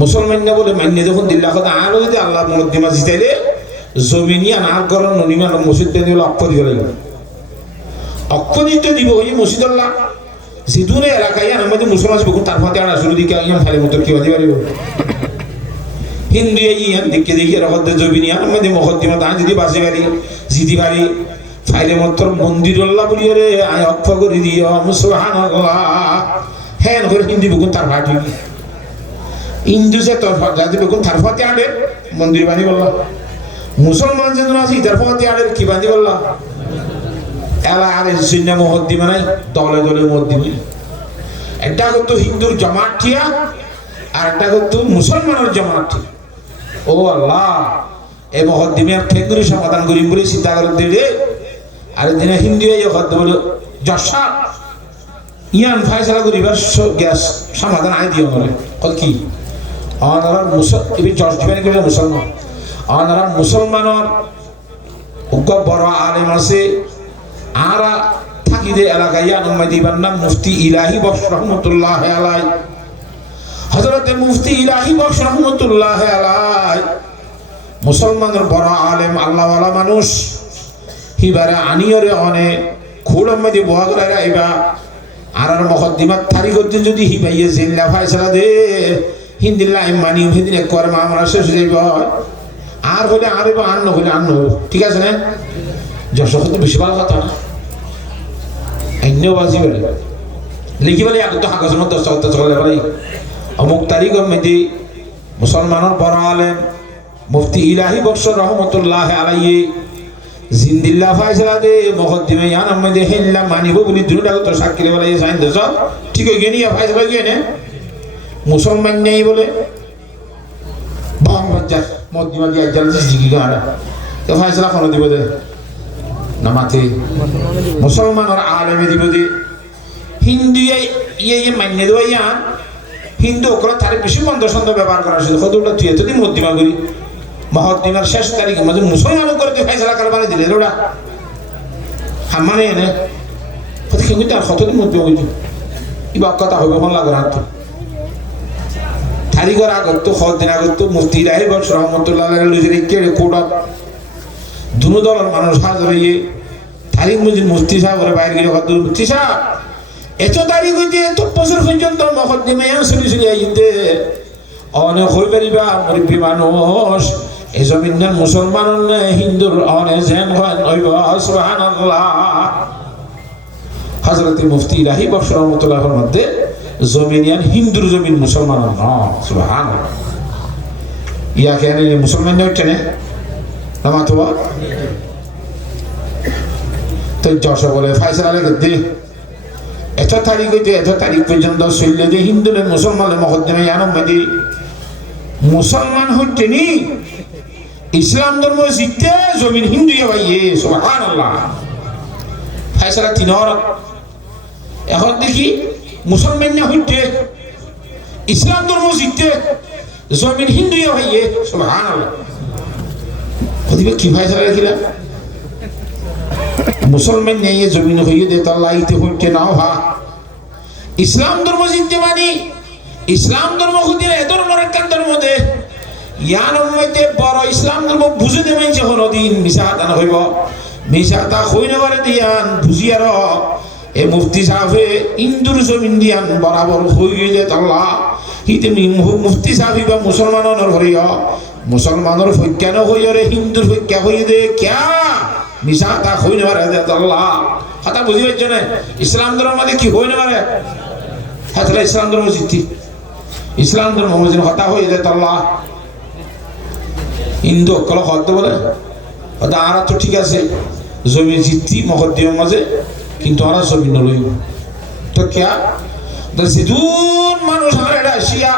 মুসলমান না বলে মান্য যখন দিল্লা কথা আরো যদি আল্লাহ মুকদ্দিমা জিতাইলে জমিনিয়া নার করার ননিমান মসজিদ বেঁধে অক্ষ দিব লাগবে, অক্ষ দিতে দিব ওই মসজিদুল্লাহ যেদূরে এলাকায় আমাদের মুসলমান বহু তার ফাতে আড়া শুরু দিকে ইয়াম ফালে মতো কি হতে পারিব হিন্দু ইয়ান দেখে দেখি রহদ্দ জমিনিয়া আমাদের মুকদ্দিমা তা যদি বাসে পারি জিতি পারি ফাইলে মতর মন্দিরুল্লাহ বলি রে আয় অক্ষ করে দিও সুবহানাল্লাহ হ্যাঁ করে হিন্দু বহু তার ফাটি হিন্দু যে তোর যাতে বহু তার ফাতে আড়ে মন্দির বানি বললা মুসলমান যেন আছে তার ফাতে আড়ে কি বানি বললা এলা আর শূন্য মুকদ্দিমা নাই দলে দলে মুকদ্দিমা একটা কিন্তু হিন্দুর জামাত ঠিয়া আর একটা কিন্তু মুসলমানের জামাত ঠিয়া ও আল্লাহ এই মুকদ্দিমার ঠেকুরি সমাধান করিম বলে চিন্তা করে দিলে আর দিনে হিন্দু এই কথা বলে যশা ইয়ান ফায়সালা করিবার গ্যাস সমাধান আই দিও বলে কত কি অনারা মুসলমান জশ দিবেন করে মুসলমান অনারা মুসলমানের উগ্র বড় আলেম আছে আরা থাকি দে এলাকায় ইয়ানুম্মা দিবার নাম মুফতি ইলাহি বক্স রহমতুল্লাহ আলাই হযরতে মুফতি ইলাহি বক্স রহমতুল্লাহ আলাই মুসলমানের বড় আলেম আল্লাহওয়ালা মানুষ হিবারে আনিয়রে অনে খুড়ম্মদি বহাগরা আইবা আর মুকদ্দিমাত তারিখ হতে যদি হিবাইয়ে জিল্লা ফায়সালা দে হিন্দিল্লাহ মানি হিদিন একবার আমরা শেষ হয়ে যাইব আর হইলে আর হইব আর নহইলে আর নহইব ঠিক আছে না যশোর তো বেশি ভালো কথা না অন্যও বাজি বলে লিখি বলে আগে তো কাগজের মধ্যে চলে বলে অমুক তারিখ মেদি মুসলমানের বড় আলেম মুফতি ইলাহি বক্স রহমতুল্লাহ আলাইহি জিন্দিল্লাহ ফায়সালা দে মুকদ্দিমা ইয়ান আমাদের হিল্লা মানিব বলি দুটা তো সাক্ষী বলে সাইন দেছ ঠিক হয়ে গেনি ফায়সালা গিয়ে নে মুসলমান নেই বলে বাংলা মুকদ্দিমা দিয়ে জাল জিগি গাড়া তো ফায়সালা কোন দিব দে নামাতে মুসলমানের আলেমে দিব দে হিন্দু ইয়ে মান্য দেওয়া ইয়ান হিন্দু ওরা তার বেশি বন্ধ সন্ধ ব্যবহার করা শুধু কতটা তুই এতদিন মুকদ্দিমা করি মুকদ্দিমার শেষ তারিখ আমাদের মুসলমান করে তুই ফায়সালা কারবারে দিলে ওরা হামানে এনে কত কিন্তু তার কতদিন মুকদ্দিমা করছি ইবা কথা হবে মন লাগে না তারিখের আগত তো কতদিন আগত তো মুফতি ইলাহি বক্স রহমতুল্লাহ লুজের কে কোড দুনো দলের মানুষ হাজার হয়ে তারিখ মজিদ মুফতি সাহেব ওরা বাইরে গিয়ে কত মুফতি সাহেব এত তারিখ হইতে এত বছর পর্যন্ত মুকদ্দিমা ইয়ান চলি চলি আইতে অনেক হয়ে পারিবা মুরব্বী মানুষ এই জমিনের মুসলমান হিন্দুর অনেক জেন হইব সুবহানাল্লাহ হযরতে মুফতি ইলাহি বক্স রহমতুল্লাহর মধ্যে জমিনিয়ান হিন্দুর জমিন মুসলমান ন সুবহানাল্লাহ ইয়া কেন মুসলমান নয়টেনে নামাতবা তো যশ বলে ফায়সালা লেগে দে এত তারিখ হইতে এত তারিখ পর্যন্ত চললে যে হিন্দুদের মুসলমানের মুকদ্দিমা ইয়ান মেদি মুসলমান হইতে নি ইসলাম ধর্ম জিততে জমিন হিন্দু ভাইয়ে সুবহানাল্লাহ ফায়সালা তিনর এখন দেখি মুসলমান না হইতে ইসলাম ধর্ম জিততে জমিন হিন্দু ভাইয়ে সুবহানাল্লাহ কদিবে কি ফায়সালা লিখিলা মুসলমান নিয়ে জমিন হইয়ে দে আল্লাহ ইতে হইতে নাও হা ইসলাম ধর্ম জিততে মানে ইসলাম ধর্ম হইতে এ ধর্মের একটা ধর্ম দে ইয়ান মধ্যে বড় ইসলাম ধর্ম বুঝে দেবেন যখন দিন মিশা হাতান হইব মিশা হাতা হই না পারে দিয়ান বুঝিয়ার এ মুফতি সাহেবে ইন্দুর জমিন দিয়ান বরাবর হই গেলে আল্লাহ হিতে মুফতি সাহেব বা মুসলমানের হইয়া মুসলমানের ফৈক্যান হইরে হিন্দুর ফৈক্যা হইয়ে দে ক্যা মিশা হাতা হই না পারে আল্লাহ হাতা বুঝি পাইছ না ইসলাম ধর্ম মধ্যে কি হই না পারে হাতলা ইসলাম ধর্ম জিতি ইসলাম ধর্ম মধ্যে হতা হয়ে যায় আল্লাহ হিন্দু অকল হত বলে হয়তো আরা তো ঠিক আছে জমি জিতি মুকদ্দিমার মাঝে কিন্তু আরা জমি নলইব তো ক্যা যেদুন মানুষ আমার এটা আসিয়া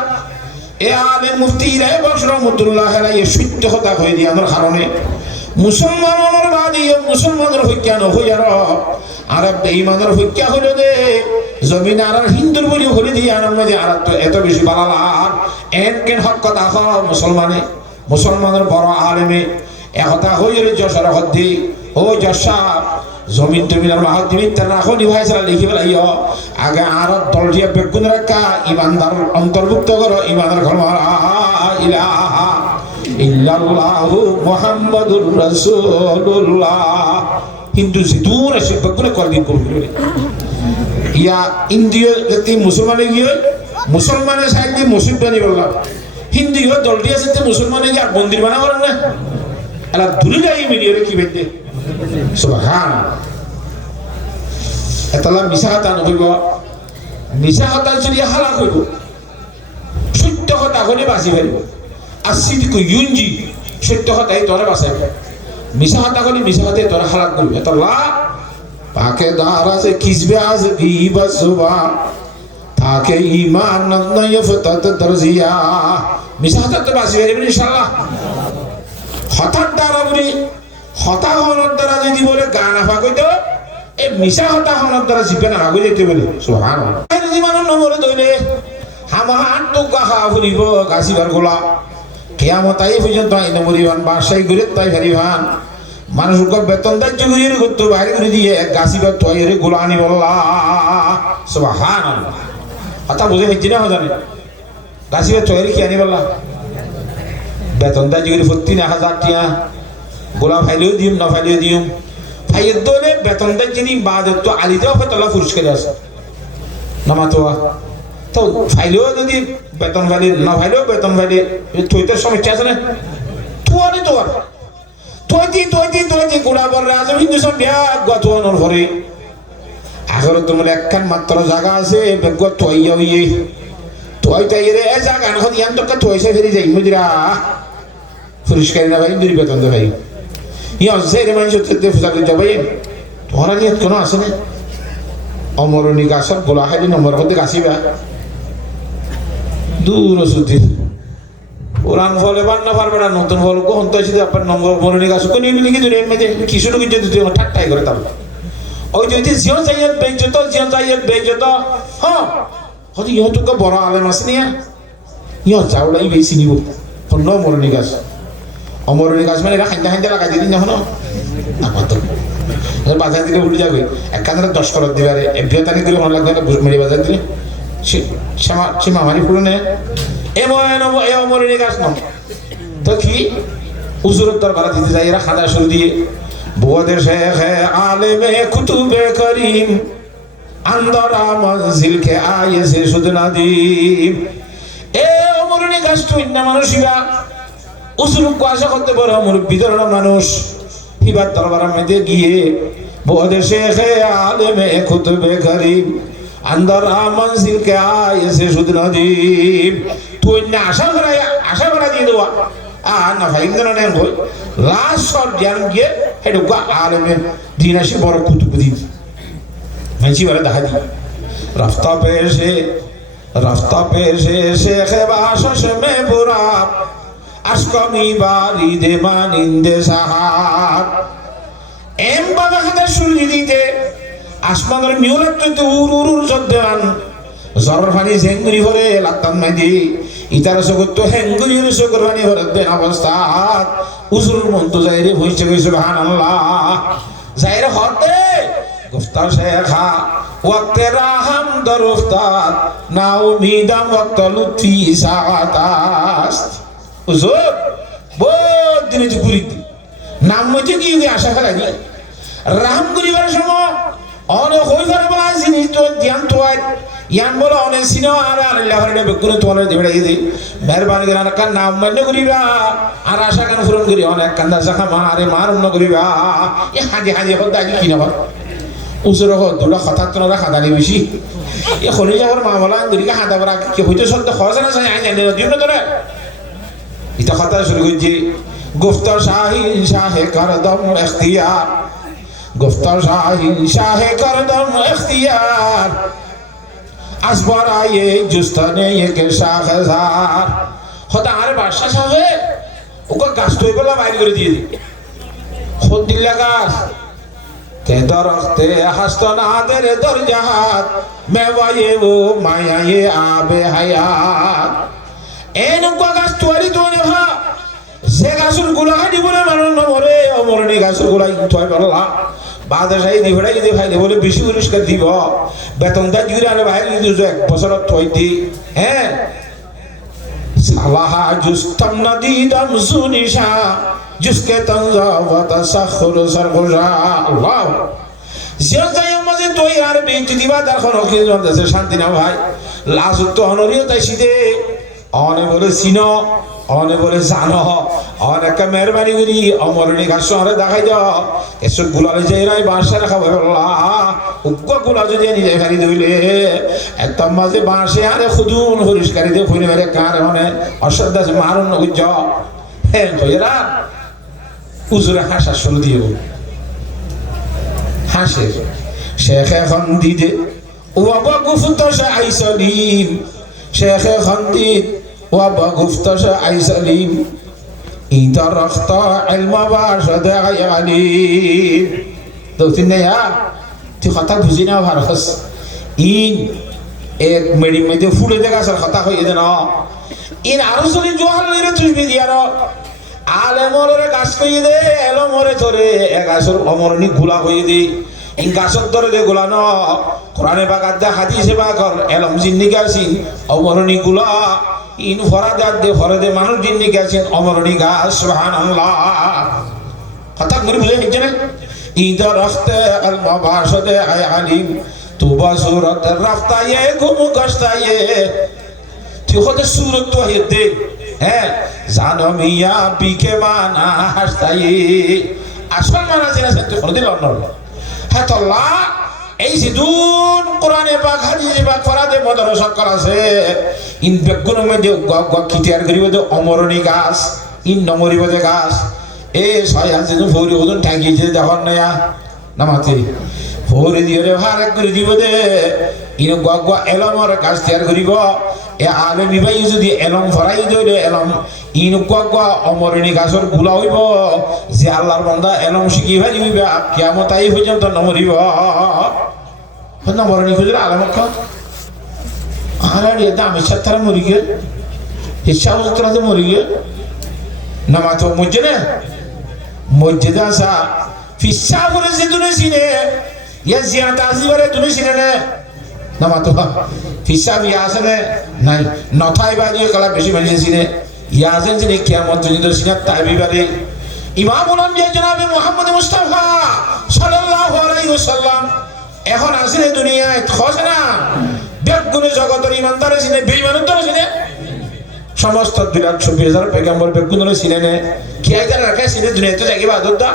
এ আলেম মুফতি ইলাহি বক্স রহমতুল্লাহ আলাইহি সত্য কথা হয়ে দিয়ে আমার কারণে মুসলমানের বাদী মুসলমানের হইয়া নহইয়ার আর বেঈমানের হইয়া হইল দে জমিন আর হিন্দুর বলি হলি দিয়ে আনার মধ্যে আর এত বেশি বালালার এন কেন হক কথা হ মুসলমানে মুসলমানের বড় আলেমে একথা হইরে যশোর হদ্দি ও যশা জমিন টমিন আর মাহত দিবি তার রাখো নিভাই ছাড়া লিখি পেলাই আগে আর দল দিয়া বেগুন রাখা ইমানদার অন্তর্ভুক্ত করো ইমানদার ঘর ইলাহা ইল্লাল্লাহু মুহাম্মাদুর রাসূলুল্লাহ হিন্দু দূর আসে বেগুন করবি করবি ইয়া ইন্ডিয়া যদি মুসলমানে গিয়ে মুসলমানের সাইড দিয়ে মসজিদ বানি বললাম হিন্দু দলটি আছে মুসলমানে গিয়ে মন্দির বানা করেন না এলা দূরে যাই মিলিয়ে কি বেঁধে সুবহানাল্লাহ এতলা মিছা কথা নকইব মিছা কথা যদি হালাক হইব সত্য কথা হলে বাঁচি পারিব আর সিদিক ইউনজি সত্য কথাই তোরা বাঁচাই মিছা কথা হলে মিছা কথাই তোরা হালাক করবি এতলা পাকে দারাজে কিসবে আজ গিবা সুবা তাকে ঈমান নয় ফতত দরজিয়া মিছা কথা তো বাঁচি পারিব ইনশাআল্লাহ হঠাৎ দ্বারা বলি হতা হওয়ার দ্বারা যদি বলে গান আফা কইতো এই মিশা হতা হওয়ার দ্বারা জিপে না আগে যেতে বলে সুবহানাল্লাহ জীবনের নম্বরে ধরে হামাহান তো গাহা ফুরিব গাছিবার গোলা কিয়ামত আই পর্যন্ত আইন মরিবান বাসাই ঘুরে তাই হারিবান মানুষকে বেতন দাহ্য করিয়ে করতে বাইরে করে দিয়ে গাছিবার তৈরি গোলা আনি বললা সুবহানাল্লাহ কথা বুঝে হচ্ছে না জানে গাছিবার তৈরি কি আনি বললা বেতন দাহ্য করে 14,000 টাকা গোলা ফাইলেও দিম না ফাইলেও দিম ফাইয়ের দলে বেতন দাহ্য যিনি বাদ তো আলিতেও ফতলা পুরস্কার আছে নামাতোয়া তো ফাইলেও যদি বেতন ফাইলে না ফাইলেও বেতন ফাইলে থইতে সমস্যা আছে না তোয়ারে তোয়ার তৈতি গোলা বল রাজ হিন্দু সব বিয়া গতোয়ানোর ঘরে আগর তোমার একখান মাত্র জায়গা আছে বেগ তৈয়া হইয়ে তৈ রে এ জায়গা এখন ইয়ান তোকে তৈসে ফেরি যাই মুদিরা পুরস্কার না ভাই দুই বেতন দে ভাই ইয়া জেরে মানুষ তে ফুসাকে যাবে তোরা নিয়ে কোন আছে না অমরণী গাছর গোলা খাইলি নম্বর করতে গাছিবা দূর সুতি পুরান ফলে বান্না পারবে না নতুন ফল কোন তো এসে আপনার নম্বর অমরণী গাছ কোন এমনি কি দুনিয়ার মধ্যে কিছু না কিছু দিতে ঠাট্টাই করে তাহলে ওই যে জিয়ন চাইয়ে বেজত হ্যাঁ হয়তো ইহ তোকে বড় আলেম আছে নিয়া ইহ চাউলাই বেশি নিব অন্য অমরণী গাছ অমরণী গাছ মানে খাইতে খাইতে লাগাই দিন না হলো আমার তো বাজার দিলে উঠে যাবে একাধারে 10 করত দিবারে এভিয়তানি দিলে মনে লাগবে না মেরে বাজার দিলে সে মামারি পুরনে অমরণী গাছ নাম তো কি হুজুরের দরবারে দিতে যাই এরা খাদা শুরু দিয়ে বুয়াদের শেখ আলেমে কুতুবে করিম আন্দরা মঞ্জিল কে আয়েছে সুদনা দিম এ অমরণী গাছ তুই না মানুষিবা উসুরুক আশা করতে পারো মুরব্বী ধরনের মানুষ হিবার দরবারের মধ্যে গিয়ে বুয়াদের শেখ আলেমে কুতুবে করিম আন্দরা মঞ্জিল কে আয়েছে সুদনা দিম তুই না আশা করা দিয়ে দেওয়া না ভাই নেন হই লাস্ট শট জ্ঞান গিয়ে হেডুকা আলেমের দিন আসি বড় কুতুব দিন মানছি বলে দেখা দি রাস্তা পেশে শেখে বাসস মে বুরা আশকমি বাড়ি দে মানিন্দে সাহাব এম বাবা হাতে শুরু দিতে আসমানের মিউলাত তো উর জদ্দান জরফানি জেঙ্গুরি ভরে লাতাম মাদি ইতার সগত তো হেঙ্গুরির সগরফানি ভরে দেন অবস্থা উজুর মন তো যাইরে হইছে সুবহানাল্লাহ যাইরে হতে গুফতার শেখা ওয়াক্তে রাহাম দরুফতার না উমিদাম ওয়াক্ত লুৎফি সাআতাস উজুর বহুত দিনে গুরি নাম মতে কি আশা করা দি রাহাম করিবার সময় অনে হই করে বলা জিনিস তো ধ্যান তো ইয়ান বলো অনে সিনো আর আল্লাহর নবী বেগুন তো অনে দিবড়াই দি মেহরবানি করে আনকা নাম মানে করিবা আর আশা কেন পূরণ করি অনেক কান্দা জাখা মারে মারুন করিবা এ হাজি হদা কি না উসুর হদুলা কথা তো না খাদানি বেশি এ খনি যাওয়ার মামলা গরিকা হাদা বরা কি হইতো সত্য খরচ না চাই আইন দিও না তোরা এটা কথা শুরু করছি গুফতার শাহিন শাহে করদম ইখতিয়ার গুফতার শাহিন শাহে করদম ইখতিয়ার আসবার আয়ে জুস্তানে কে শাহজার খোদা আরে বাদশা সাহেব ওকে গাছ তো বলা বাইরে করে দিয়ে দি খোদ দিলা গাছ কে দরখতে হাসনাদের দরজাহাত মেওয়ায়ে ও মায়ায়ে আবে হায়াত এনকা গাছ তোয়ারি তো নেহা সে গাছুর গুলা হাঁটি বলে মানুষ নমরে অমরণী গাছুর গুলা ইন্তয় বললা বাদাসাই দি ফেরাই যদি ফাইলে বলে বেশি পুরস্কার দিব বেতনটা দিলে আরে ভাই যদি 1 বছর থইতি হ্যাঁ সালাহা জুস্তাম নাদিদাম সুনিশা जिसके तंजावत सखर सरगुजा আল্লাহ জিয়াদাই মাঝে তো আর বেঁচে দিবা দেখো কি দেশে শান্তি না ভাই লাজ তো অনরিও তাই সিদে অনে বলে সিনো অনে বলে জানো অনেক মেহরবানি করি অমরণী ঘাস শহরে দেখাই দাও এসব গুলালে যাই নাই বাসা রাখা আল্লাহ উগ্র গুলা যদি নিজে খালি ধইলে একদম মাঝে বাসে আরে খুদুন পরিষ্কারি দিয়ে খুলে মেরে কার মানে অশ্রদ্ধা মারুন নগুজ হ্যাঁ কইরা উজুরে হাসা শুরু দিয়ে হাসে শেখ এখন দিদে ওয়াবা গুফতাশা আইসালিম শেখ এখন দিদ ওয়াবা গুফতাশা আইসালিম ইদা রাখতা ইলমা বাশাদা আলিম তো তিনে তুই কথা বুঝি না ভারস ইন এক মেডি মেদে ফুলে দেখা সর কথা হই দেন ইন আরো সরি জোহাল লইরে তুই বিদিয়ার আলে মরে গাছ কইয়ে দে এলো মরে ধরে এক আসর অমরণী গুলা কইয়ে দে ইন গাছর ধরে দে গুলা ন কোরআনে বাগাত দে হাদিসে বাগর এলম জিন্নি গাছিন অমরণী গুলা ইন ফরাদাত দে ফরাদে মানুষ জিন্নি গাছিন অমরণী গাছ সুবহানাল্লাহ কথা করে বুঝে নিচ্ছে না ইদা রাখতে আল মাবাশাদে আয় আলিম তুবা সুরত রাফতায়ে গুম গস্তায়ে তুই কত সুরত তো দে হ্যাঁ জানো মিয়া বিকে মানা হাসতাই আসল মানা জেনে তুই কোনদিন লন্ডন হ্যাঁ তোল্লা এই সিদুন কোরআনে পাক হাদিসে পাক ফরাদে মাদ্রাসা আছে ইন বেগুন মধ্যে খিটিয়ার করিব দে অমরণী গাছ ইন নমরিব দে গাছ এ ছয় হাজার ফৌরি হদন ঠাঙ্গি যে দেখুন না নামাতে ফৌরি দিয়ে ভাড়া করে দিব দে ইন গুয়া এলমর গাছ তৈয়ার করিব এ আলেমি ভাই যদি এলম ফরাই দইলে এলম ইন গুয়া অমরণী গাছর গুলা হইব যে আল্লাহর বান্দা এলম শিখি ভাই কিয়ামত আই পর্যন্ত নমরিব নমরণী খুঁজলে আলামত আর দামি সাতারা মরি গেল হিসাব মরি গেল নামাতো মজ্জে না মসজিদে আসা ফিসা করে যে দুনে সিনে ইয়া জিয়াত আজিবারে দুনে সিনে না নামাতো ফিসা বিয়া আছে না নাই নথাই বাড়ি কলা বেশি মানুষ সিনে ইয়া আছেন যিনি কিয়ামত পর্যন্ত সিনে তাইবিবারে ইমামুল আম্বিয়া জনাবে মুহাম্মদ মুস্তাফা সাল্লাল্লাহু আলাইহি ওয়াসাল্লাম এখন আছে দুনিয়ায় খোঁজ না বেগুনে জগতের ইমানদারে সিনে বেঈমানদারে সিনে সমস্ত 2,24,000 পেগম্বর বেগুনরে সিনে নে কি আইতা রাখে সিনে দুনিয়াতে জাগিবা দদ্দা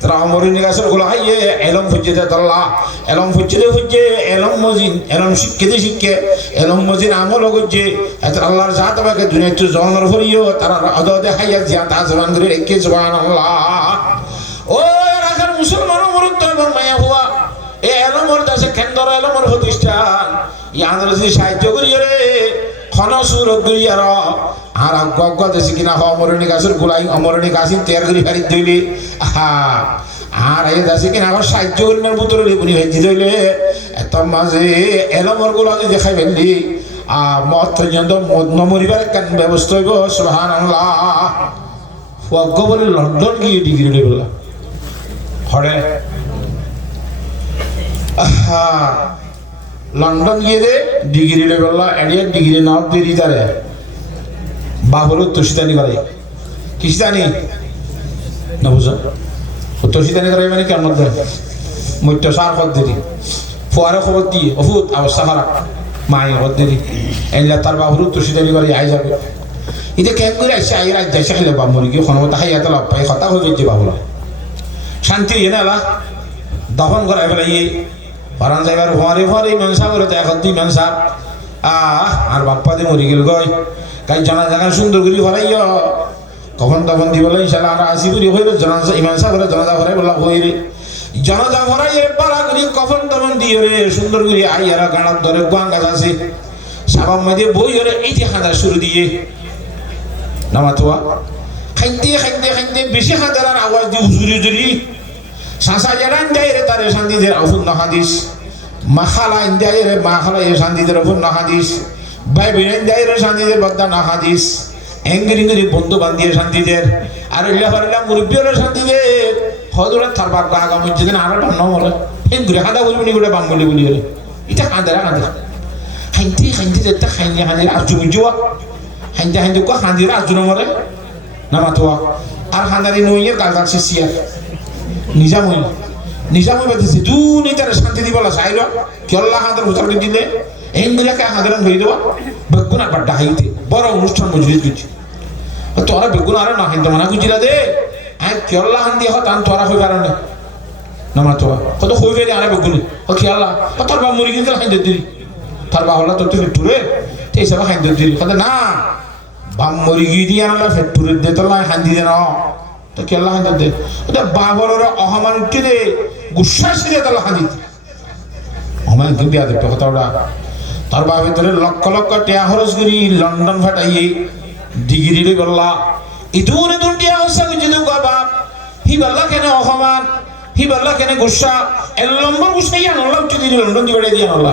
তারা অমরণী গাছের গুলো হাইয়ে এলম ফুজ্জেতে দল্লা এলম ফুজ্জে এলম মজিন এলম শিক্ষে এলম মজিন আমল গজ্জে এত আল্লাহর জাত আমাকে দুনিয়াতে জন্মের ভরিও তারা অদদে হাইয়া জিয়া তা জবান করে একে সুবহানাল্লাহ ও রাখার মুসলমান মরত এবং মায়া হুয়া এ এলমর দাসে কেন্দ্র এলমর প্রতিষ্ঠান ইয়াদের যদি সাহায্য করি রে খন সুরত করিয়ার আর আগুয়া দেশে কিনা অমরণী গাছের গোলাই অমরণী গাছ তৈয়ার করে ফারি দইলে আর এই দেশে কিনা আবার সাহায্য করিবার বুতরে লিপুনি ভেজি দইলে এত মাঝে এলমর গোলা যদি দেখাই ফেললি মদ পর্যন্ত মদ নমরিবার কেন ব্যবস্থা হইব সুবহানাল্লাহ অজ্ঞ বলে লন্ডন গিয়ে ডিগ্রি লেবেলা হরে লন্ডন গিয়ে দে ডিগ্রি লেবেলা এডিয়ার ডিগ্রি নাও দেরি তারে বাবুল তোষিদানি করে কিসিদানি না বুঝো তোষিদানি করে মানে কেমন দেয় মধ্য সার পদ দেরি ফুয়ারে খবর দিয়ে অভূত অবস্থা খারাপ মায়ে হদ দেরি এনলা তার বাবুল তোষিদানি করে আই যাবে এটা কেন করে আসছে আই রাজ্য আসে খেলে বাপ মরি গিয়ে ক্ষণমতা হাই এত লাভ পাই কথা হয়ে যে বাবুলা শান্তি এনে এলা দফন করাই ফেলে ইয়ে পারান যাইবার ফোয়ারে ইমান সাহেব হলে এখন তুই ইমান সাহেব আর বাপ্পা দিয়ে মরি গেল গয় কাই জানা জায়গা সুন্দর করে ফরাইয় কখন তখন দিব ইনশাল্লাহ আর আসি করি হইল জানাজা ইমান সাহেব হলে জানাজা ফরাই বলা হই রে জানাজা ফরাই পাড়া করি কখন তখন দিয়ে রে সুন্দর করে আই আর গানার ধরে গোয়াং গাছ আছে সাবাম মধ্যে বই হলে এই যে হাঁদা শুরু দিয়ে নামাতোয়া খাইতে বেশি হাঁদার আর আওয়াজ দিয়ে হুজুরি সাসা জানান যায় রে তারে শান্তিদের অফুন হাদিস মাখালা ইন্দায় রে মাখালা এ শান্তিদের অফুন হাদিস ভাই বোন যায় রে শান্তিদের বদনা হাদিস এঙ্গরি বন্ধু বান্ধিয়ে শান্তিদের আর ইল্লা ফারিলা মুরব্বিয়র শান্তিদের হ হদরে থার বাপ গা মধ্যে দিন আর বান্ন বলে এই ঘুরে খাদা বলবি নি ঘুরে বাম বলি বলি বলে এটা কাঁদেরা কাঁদে খাইতে যেতে খাইনি আজু বুঝুয়া হাইতে কো হাঁদিরা আজু নমরে না মাতোয়া আর হাঁদারি নইয়ে গাল গাল শেষিয়া নিজামই বাদিছে দুন এটারে শান্তি দিবলা চাইল কেল্লা হাঁদার ভুতারকে দিলে এঙ্গুলাকে হাঁদার ধরে দেওয়া বেগুন আর বাড্ডা হাইতে বড় অনুষ্ঠান মজুরি করছি তোরা বেগুন আর না হাইতে মানা গুজিরা দে আই কেল্লা হাঁদি হত আন তোরা হই পারে না না মাতোয়া কত হই বেরে আরে বেগুন ও খেয়ালা ও তোর বা মুড়ি কিন্তু হাইতে দিলি তার বা হলা তোর তুই টুরে এই সব হাইতে দিলি কথা না বাম মরি গিয়ে দিয়ে আনলা ফেটুরে দে তোলা হাঁদি দে না তো কেল্লা হাঁদি দে ওটা বাবরের অহমান উঠে দে গুসা সিরে তোলা হাঁদি অহমান কিন্তু বিয়া দেখতে কথা ওটা তার বা ভিতরে লক্ষ লক্ষ টিয়া খরচ করি লন্ডন ফাটাইয়ে ডিগ্রি লই বললা ইদুন টিয়া হসা গুজি দেও বাপ হি বললা কেন অহমান হি বললা কেন গুসা এল নম্বর গুসাই আনলা উঠে দিল লন্ডন দিবাড়ে দিয়ে আনলা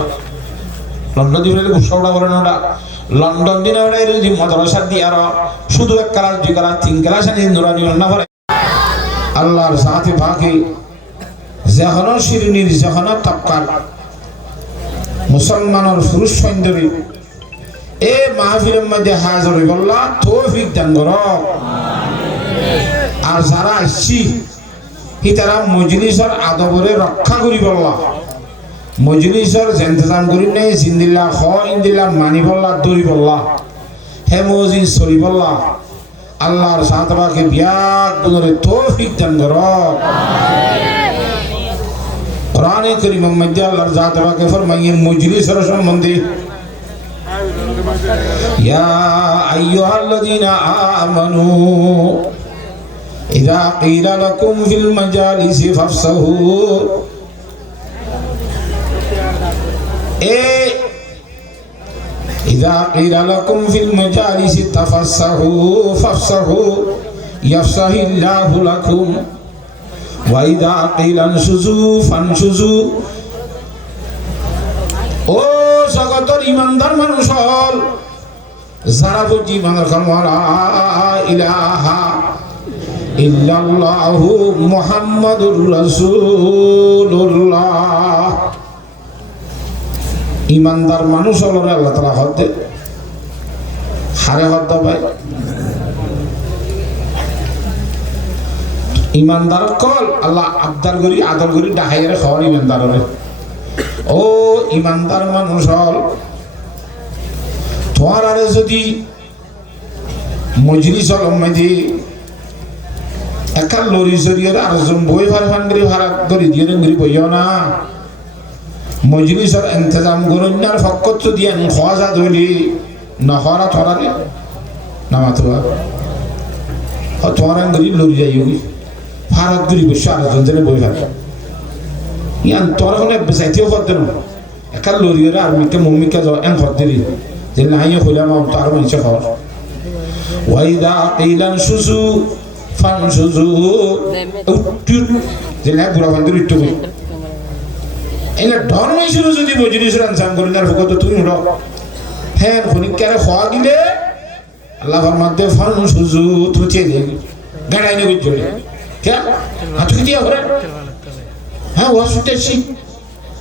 লন্ডন দিবাড়ে গুসা ওটা বলে না ওটা লন্ডন দিনে ওটা যদি মাদ্রাসা দিয়ে আর শুধু এক ক্লাস দুই ক্লাস তিন ক্লাস আনি নুরানি না করে আল্লাহর সাথে ভাগে যেহন শিরনির যেহন তাপকার মুসলমানের পুরুষ সৈন্যবী এ মাহফিলের মধ্যে হাজির হইবল্লা তৌফিক দান করো আর যারা আসছি হি তারা মজলিসের আদবরে রক্ষা করি বললা মজলিসের ইন্তজাম করি নেই জিন্দিল্লা খ ইন্দিল্লা মানি বললা দৌড়ি বললা হে মজলিস চলি বললা আল্লাহর সাথে বিয়াত গুণরে তৌফিক দান করো কোরআনে কারীমের মধ্যে আল্লাহর জাতে পাকে ফরমাইয়ে মজলিসের সম্বন্ধে ইয়া আইয়ুহাল্লাযীনা আমানু ইযা ক্বিলা লাকুম ফিল মাজালিসি ফাফসাহু ইযা ক্বিলা লাকুম ফিল মাজালিসি তাফাসসাহু ফাফসাহু ইয়াফসাহিল্লাহু লাকুম ওয়াইদা কিলান সুজু ফানসুজু ও জগতের ইমানদার মানুষ হল যারা বুঝি মানার লা ইলাহা ইল্লাল্লাহু মুহাম্মাদুর রাসূলুল্লাহ ইমানদার মানুষ হল আল্লাহ তাআলা হদ হারে হদ ভাই ইমানদার কল আল্লাহ আবদার করি আদর করি ডাহাইয়ের খাওয়ার ইমানদার হবে ও ইমানদার মানুষ হল তোমার আরে যদি মজলিস হল মেজি একা লরি জরিয়ার আরেকজন বই ফারফান করে ভাড়া করে দিয়ে গরি বইও না মজলিসের ইন্তজাম করুন ফকত দিয়ে খাওয়া যা ধরি নহরা থরারে না মাতবা তোমার গরি লরি যাই ভারত গরি বসে আরেকজন জনে বই ভাড়া ইয়ান তোর ওখানে বেসাইতেও করতে না একা লরিয়ে আর মিকে মম্মিকে যাও এন করতে দিই যে নাই হইলাম তার মানুষে খাওয়ার ওয়াইদা কিলান সুজু ফানসুজু যে না বুড়া বান্ধব ইট্টু কই এলা ডর হইছিল যদি মজলিসের আনসাম করি না ফকত তুই উড়ো হ্যাঁ খনিকারে খাওয়া দিলে আল্লাহ ফরমাতে ফানসুজু তুচে দে গাড়াই নে গজলে কে হাত কি দিয়া করে হ্যাঁ ও সুতেছি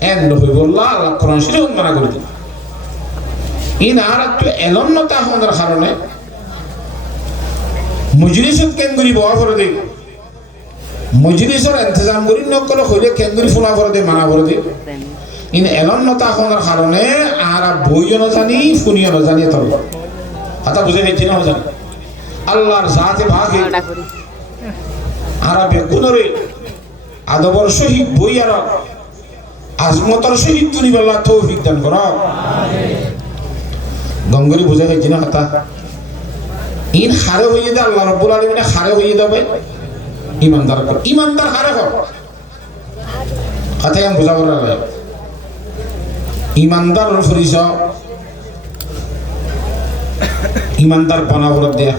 এন নবী বললা আল্লাহ কোরআন শরীফ মানা করে দিল ইন আর একটু এলন্নতা হওয়ার কারণে মজলিসত কেঙ্গুরি বয়া করে দে মজলিসের ইন্তজাম করি নকলে হইলে কেঙ্গুরি ফোনা করে দে মানা করে দে ইন এলন্নতা হওয়ার কারণে আর বইও না জানি শুনিও না জানি তোর কথা বুঝে গেছি না জানি আল্লাহর সাথে ভাগে আর বেগুনরে আদবর শহীদ বই আর আজমতর শহীদ তুলি বললা তৌফিক দান করো গঙ্গরি বুঝে গেছি না কথা ইন হারে হয়ে দে আল্লাহ রাব্বুল আলামিন হারে হয়ে যাবে ইমানদার হারে হোক কথা আমি বুঝাবো না ইমানদার পরিচয় ইমানদার বানাবর দেয়া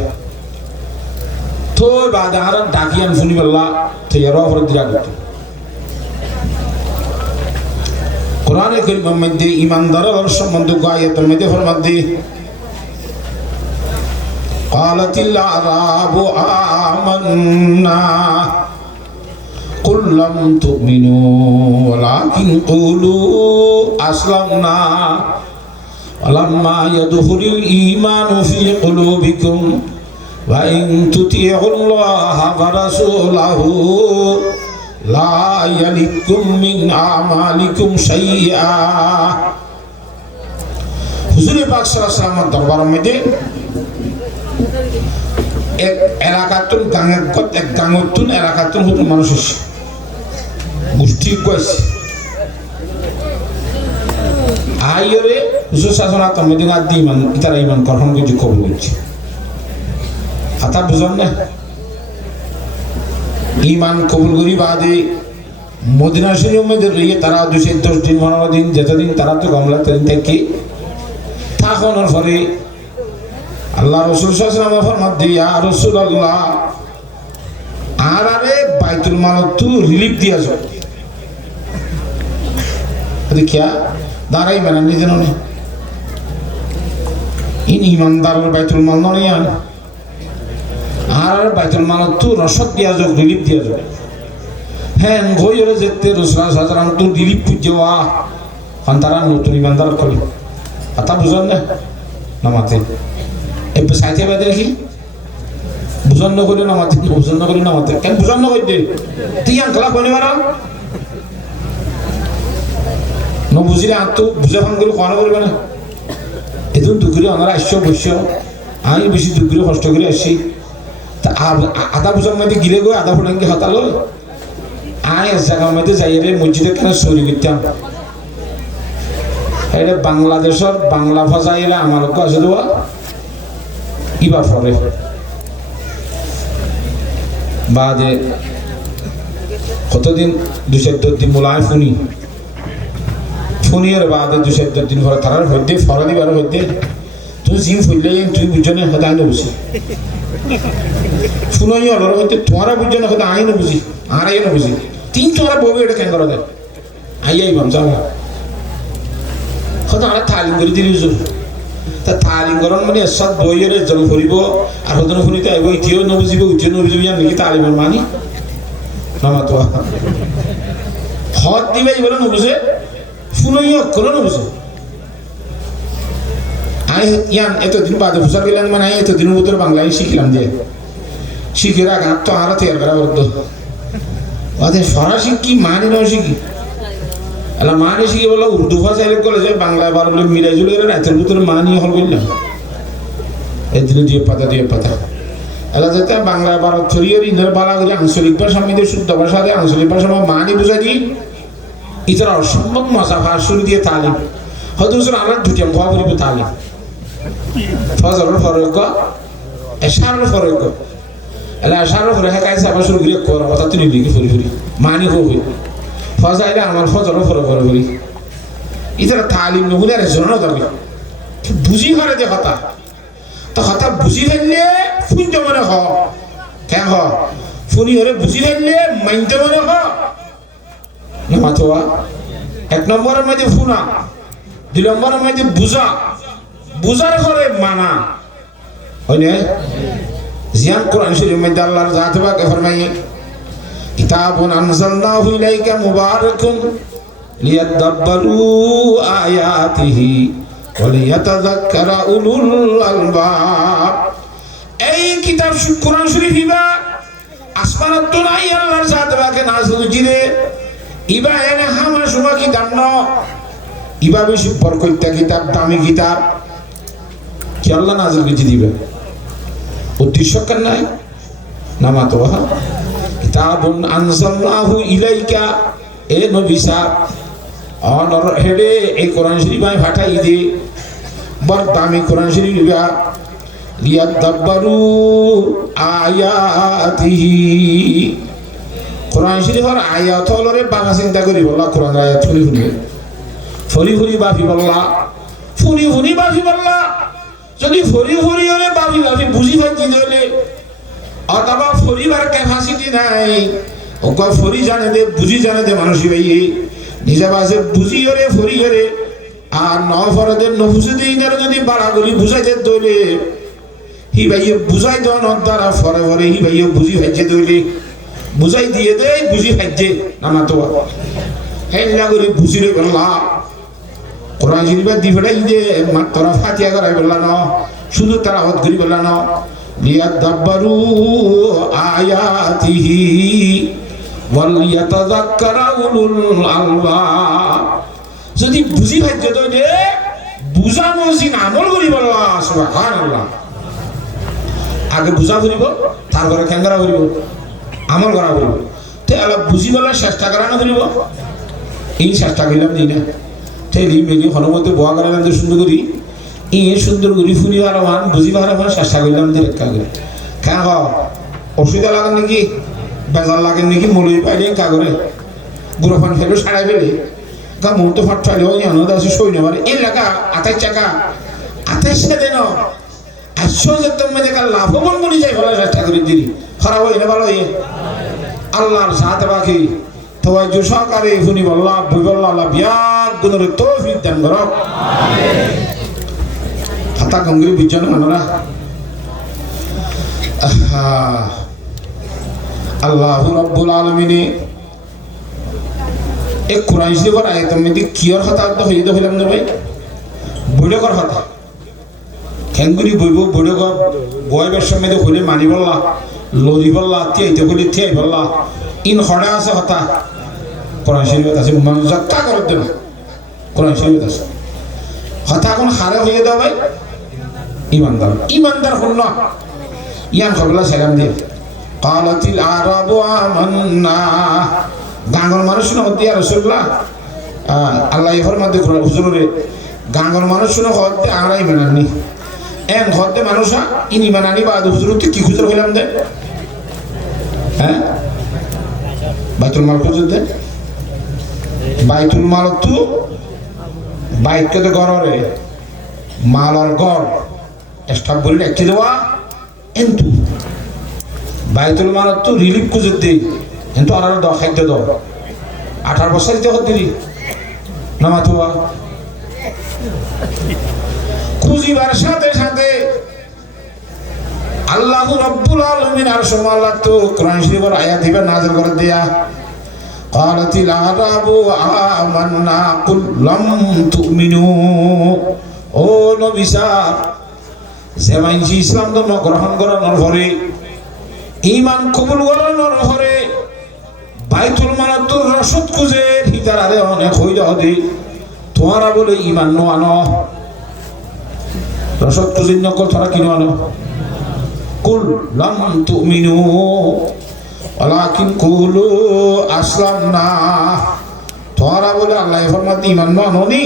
তো বাদে আর ডাকিয়ান শুনি বললা তৈয়ারও অপরাধ দিয়া করতে কোরআনে কারীমের মধ্যে ইমানদারের সম্বন্ধে আয়াতের মধ্যে ফরমাতে قالت الأعراب آمنا قل لم تؤمنوا ولكن قولوا أسلمنا ولما يدخل الإيمان في قلوبكم وإن تطيعوا الله ورسوله لا يلدكم من أعمالكم شيئا হুজুর পাক সাল্লাল্লাহু আলাইহি ওয়াসাল্লামের দরবারের মধ্যে এক এলাকাতুন গাঙতুন এলাকাতুন হতো মানুষ গোষ্ঠী কইছে আইরে হুজুর শাসনা তো মদিনা দি মান ইতারা ইমান গ্রহণ করে কবুল করছে আতা বুঝন না ইমান কবুল করি বাদে মদিনা শরীফের মধ্যে রয়ে তারা 210 দিন 15 দিন যতদিন তারা তো গমলা তদিন থেকে থাকানোর পরে আল্লাহ রাসূল সাল্লাল্লাহু আলাইহি ওয়াসাল্লাম ফরমাত দিয়া রাসূলুল্লাহ আরে বাইতুল মাল তো রিলিফ দিয়া যাও দেখিয়া দাঁড়াই মানে নিজে নয় ইন ইমানদারের বাইতুল মাল নয় আর বাইতুল মাল তো রসদ দিয়া যাও রিলিফ দিয়া যাও হ্যাঁ ঘরে যেতে রাসূল সাল্লাল্লাহু তো রিলিফ যাওয়া ফান্তারা নতুন ইমানদার করি আতা বুঝন না নামাতে এবে সাইতে বাদে কি বুঝন না করে নামাতে বুঝন না করে নামাতে কেন বুঝন না কইতে তুই আনকলা কইনি মারা ন বুঝিলে আতো বুঝা ফান করে কোন করবে না এদুন দুগুরি আমরা আসছো বসছো আমি বেশি দুগুরি কষ্ট করে আসি তা আধা বুঝার মধ্যে গিলে গো আধা ফুটাঙ্গি হাতালো আয় জায়গার মধ্যে যাইরে মসজিদে কেন চুরি করতাম এটা বাংলাদেশের বাংলা ভাষা এরা আমার কাছে দেওয়া ইবা ফরে বাদে কতদিন 2-4 দিন মোলায় ফোনিয়ার বাদে 2-4 দিন পরে তারার হইতে ফরা দিবার হইতে তুই জিম ফুললে তুই বুঝছো না হয়তো আইনে বুঝি শুনোই অলর হইতে তোমারা বুঝছো না হয়তো আইনে বুঝি আর আইনে বুঝি তিন তোমারা বউবে এটা কেন করা দেয় আইয়াই বাম যাও হয়তো আমরা তালিম করে দিলি হুজুর তা তালিম করার মানে সব বইয়ের জল ফুরিব আর হতো ফুরিতে আইব ইতিও নবুঝিব উঠিও নবুঝিব জান নাকি তালিমের মানি নামাতো হদ দিবে বলে নবুঝে শুনোই অক্ষরও নবুঝে আমি ইয়ান এতদিন বাদে ফুসার গেলাম মানে আমি এতদিনের ভিতরে বাংলায় শিখলাম যে শিখে রাখা তো আরো তৈরি করা বলতো ওদের ফরাসি কি মানে না শিখি আলা মানে শিখে বললো উর্দু ভাষা এলে কলেজে বাংলায় বার হলে মিলাই জুলে রাতের ভিতরে মানি হল বললাম এদিনে দিয়ে পাতা আলা যেতে বাংলায় বার ছড়িয়ে ইন্দ্র বালা করে আঞ্চলিক ভাষা মধ্যে শুদ্ধ ভাষা দিয়ে আঞ্চলিক ভাষা মানি বুঝাই দিই ইতারা অসম্ভব মজা ভাষা শুরু দিয়ে তালিম হয়তো আমরা দুটিয়াম খাওয়া বলিব তালিম ফজরের ফরক এশারের ফরক এলা এশারের ফরক হেকাইছে আবার শুরু করে করা কথা তুই লিখি ফুরি মানি হই ফজাইলে আমার ফজরের ফরক করি ইতারা তালিম নহুলে আর জন্য দাবি বুঝি করে দে কথা তো কথা বুঝি ফেললে ফুনতে মনে হ কেন হ ফুনি হরে বুঝি ফেললে মাইনতে মনে হ না মাথোয়া এক নম্বরের মধ্যে ফুনা 2 নম্বরের মধ্যে বুঝার পরে মানা হয় না জিয়ান কোরআন শরীফের মধ্যে আল্লাহর জাত পাক ফরমায়ে কিতাবুন আনজালনাহু ইলাইকা মুবারাকুন লিয়াদাব্বারু আয়াতিহি ওয়া লিয়াতাযাক্কারা উলুল আলবাব এই কিতাব কোরআন শরীফ ইবা আসমানত তো নাই আল্লাহর জাত পাকে নাযিল জিরে ইবা এনে হামা সুমা কিতাব ন ইবা বেশি বরকতটা কিতাব দামি কিতাব কি আল্লাহ নাযিল করে দিবে উদ্দেশ্য কেন নাই নামাতো কিতাবুন আনজালনাহু ইলাইকা এ নবী সাহেব অনর হেডে এই কোরআন শরীফ আমি পাঠাই দে বড় দামি কোরআন শরীফ লিয়াদাব্বারু আয়াতিহি কোরআন শরীফের আয়াত হলরে বাবা চিন্তা করি বললা কোরআন আয়াত ফুরি বাফি বললা ফুরি বাফি বললা যদি ফুরি হলে বাফি বুঝি পাচ্ছি ধরলে অথবা ফরিবার ক্যাপাসিটি নাই ওকে ফরি জানে দে বুঝি জানে দে মানুষই ভাই নিজে বাসে বুঝি হরে ফরি হরে আর ন ফরদের নফুসে দিয়ে যদি বাড়াগুলি বুঝাইতে দইলে হি ভাইয়ে বুঝাই দেওয়ার দ্বারা ফরে হি ভাইয়ে বুঝি ভাইছে দইলে বুঝাই দিয়ে দে বুঝি খাইছে নামা তো হেল্লা করে বুঝি রে বললা কোরআন শরীফ দি ফেলাই দে মাত্র ফাতিহা করাই বললা না শুধু তেলাওয়াত করি বললা না লিয়াদাব্বারু আয়াতিহি ওয়াল ইয়াতাযাক্কারা উলুল আলবাব যদি বুঝি খাইছে তো দে বুঝা মসজিদ আমল করি বললা সুবহানাল্লাহ আগে বুঝা করিব তারপরে খেঙ্গরা করিব আমল করা করিব তে অলপ বুঝি বলার চেষ্টা করা না করিব এই চেষ্টা করলাম দিই না ঠেলি মেলি হনুমতে বোয়া করালাম যে সুন্দর করি সুন্দর করি ফুরি আর মান বুঝি পারা চেষ্টা করলাম যে রেখা করি কেন অসুবিধা লাগে নাকি বেজার লাগে নাকি মলুই পাইলে কা করে বুড়ো ফান ফেলে সারাই ফেলে গা মুহূর্ত ফাট ফাইলেও জানো আছে সই নেবারে এই লাগা 28 টাকা 28 দেন আসছো যে তুমি দেখা লাভবান বলি যাই ভালো চেষ্টা করি দিদি খারাপ হই না ভালো হই আল্লাহর সাথে বাকি তোয়াজ সহকারে ফুনি বল্লা বই বল্লা আল্লাহ বিয়ার গুণের তৌফিক দান করো আমিন হাতা গঙ্গির বিজন মানরা আল্লাহ রাব্বুল আলামিন এক কুরআন শরীফের আয়াত মধ্যে কিয়র কথা তো হইতো হইলাম না ভাই বড়কর কথা খেঙ্গুরি বইব বড়কর বয়বের সময় তো হইলে মানি বললা লরি বললা তিয়াইতে হইলে তিয়াই বললা ইন হড়া আছে কথা কোরআন শরীফ আছে মানুষ যাত্রা করে দেন কোরআন শরীফ আছে কথা কোন হারে হয়ে দাও ভাই ইমানদার হল না ইয়ান কবলা সালাম দিয়ে قالتিল আরাবু আমান্না গাঙ্গল মানুষ না হতে রাসূলুল্লাহ আল্লাহ ফরমাতে কোরআন হুজুরে গাঙ্গল মানুষ না হতে আরাই মানানি এন হতে মানুষ ইনি মানানি বাদ হুজুর কি হুজুর হইলাম দে হ্যাঁ বাইতুল মাল খুঁজতে বাইতুল মাল তো বাইককে তো গড়ে মালার গড় স্টাফ বলে একটি দেওয়া কিন্তু বাইতুল মাল তো রিলিফ খুঁজতে কিন্তু আর দ খাদ্য দাও 18 বছর দিতে দিলি নামা তো খুঁজিবার সাথে সাথে আল্লাহু রাব্বুল আলামিন আর সুবহানাল্লাহ তো কোরআন শরীফের আয়াত দিবা নাযিল করে দেয়া قالتিল আরাবু আমান্না কুল লাম তুমিনু ও নবী সাহেব যেমাইন ইসলাম ধর্ম গ্রহণ করানোর পরে ঈমান কবুল করানোর পরে বাইতুল মালাতুর রসদ খুঁজে হিতার আরে অনেক হইল হদে তোমরা বলে ঈমান নো আনো রসদ খুঁজে নকল তোরা কিনো আনো কুল লাম তুমিনু ওয়ালাকিন কুলু আসলামনা তোরা বলে আল্লাহ ফরমাতে ঈমান না আনোনি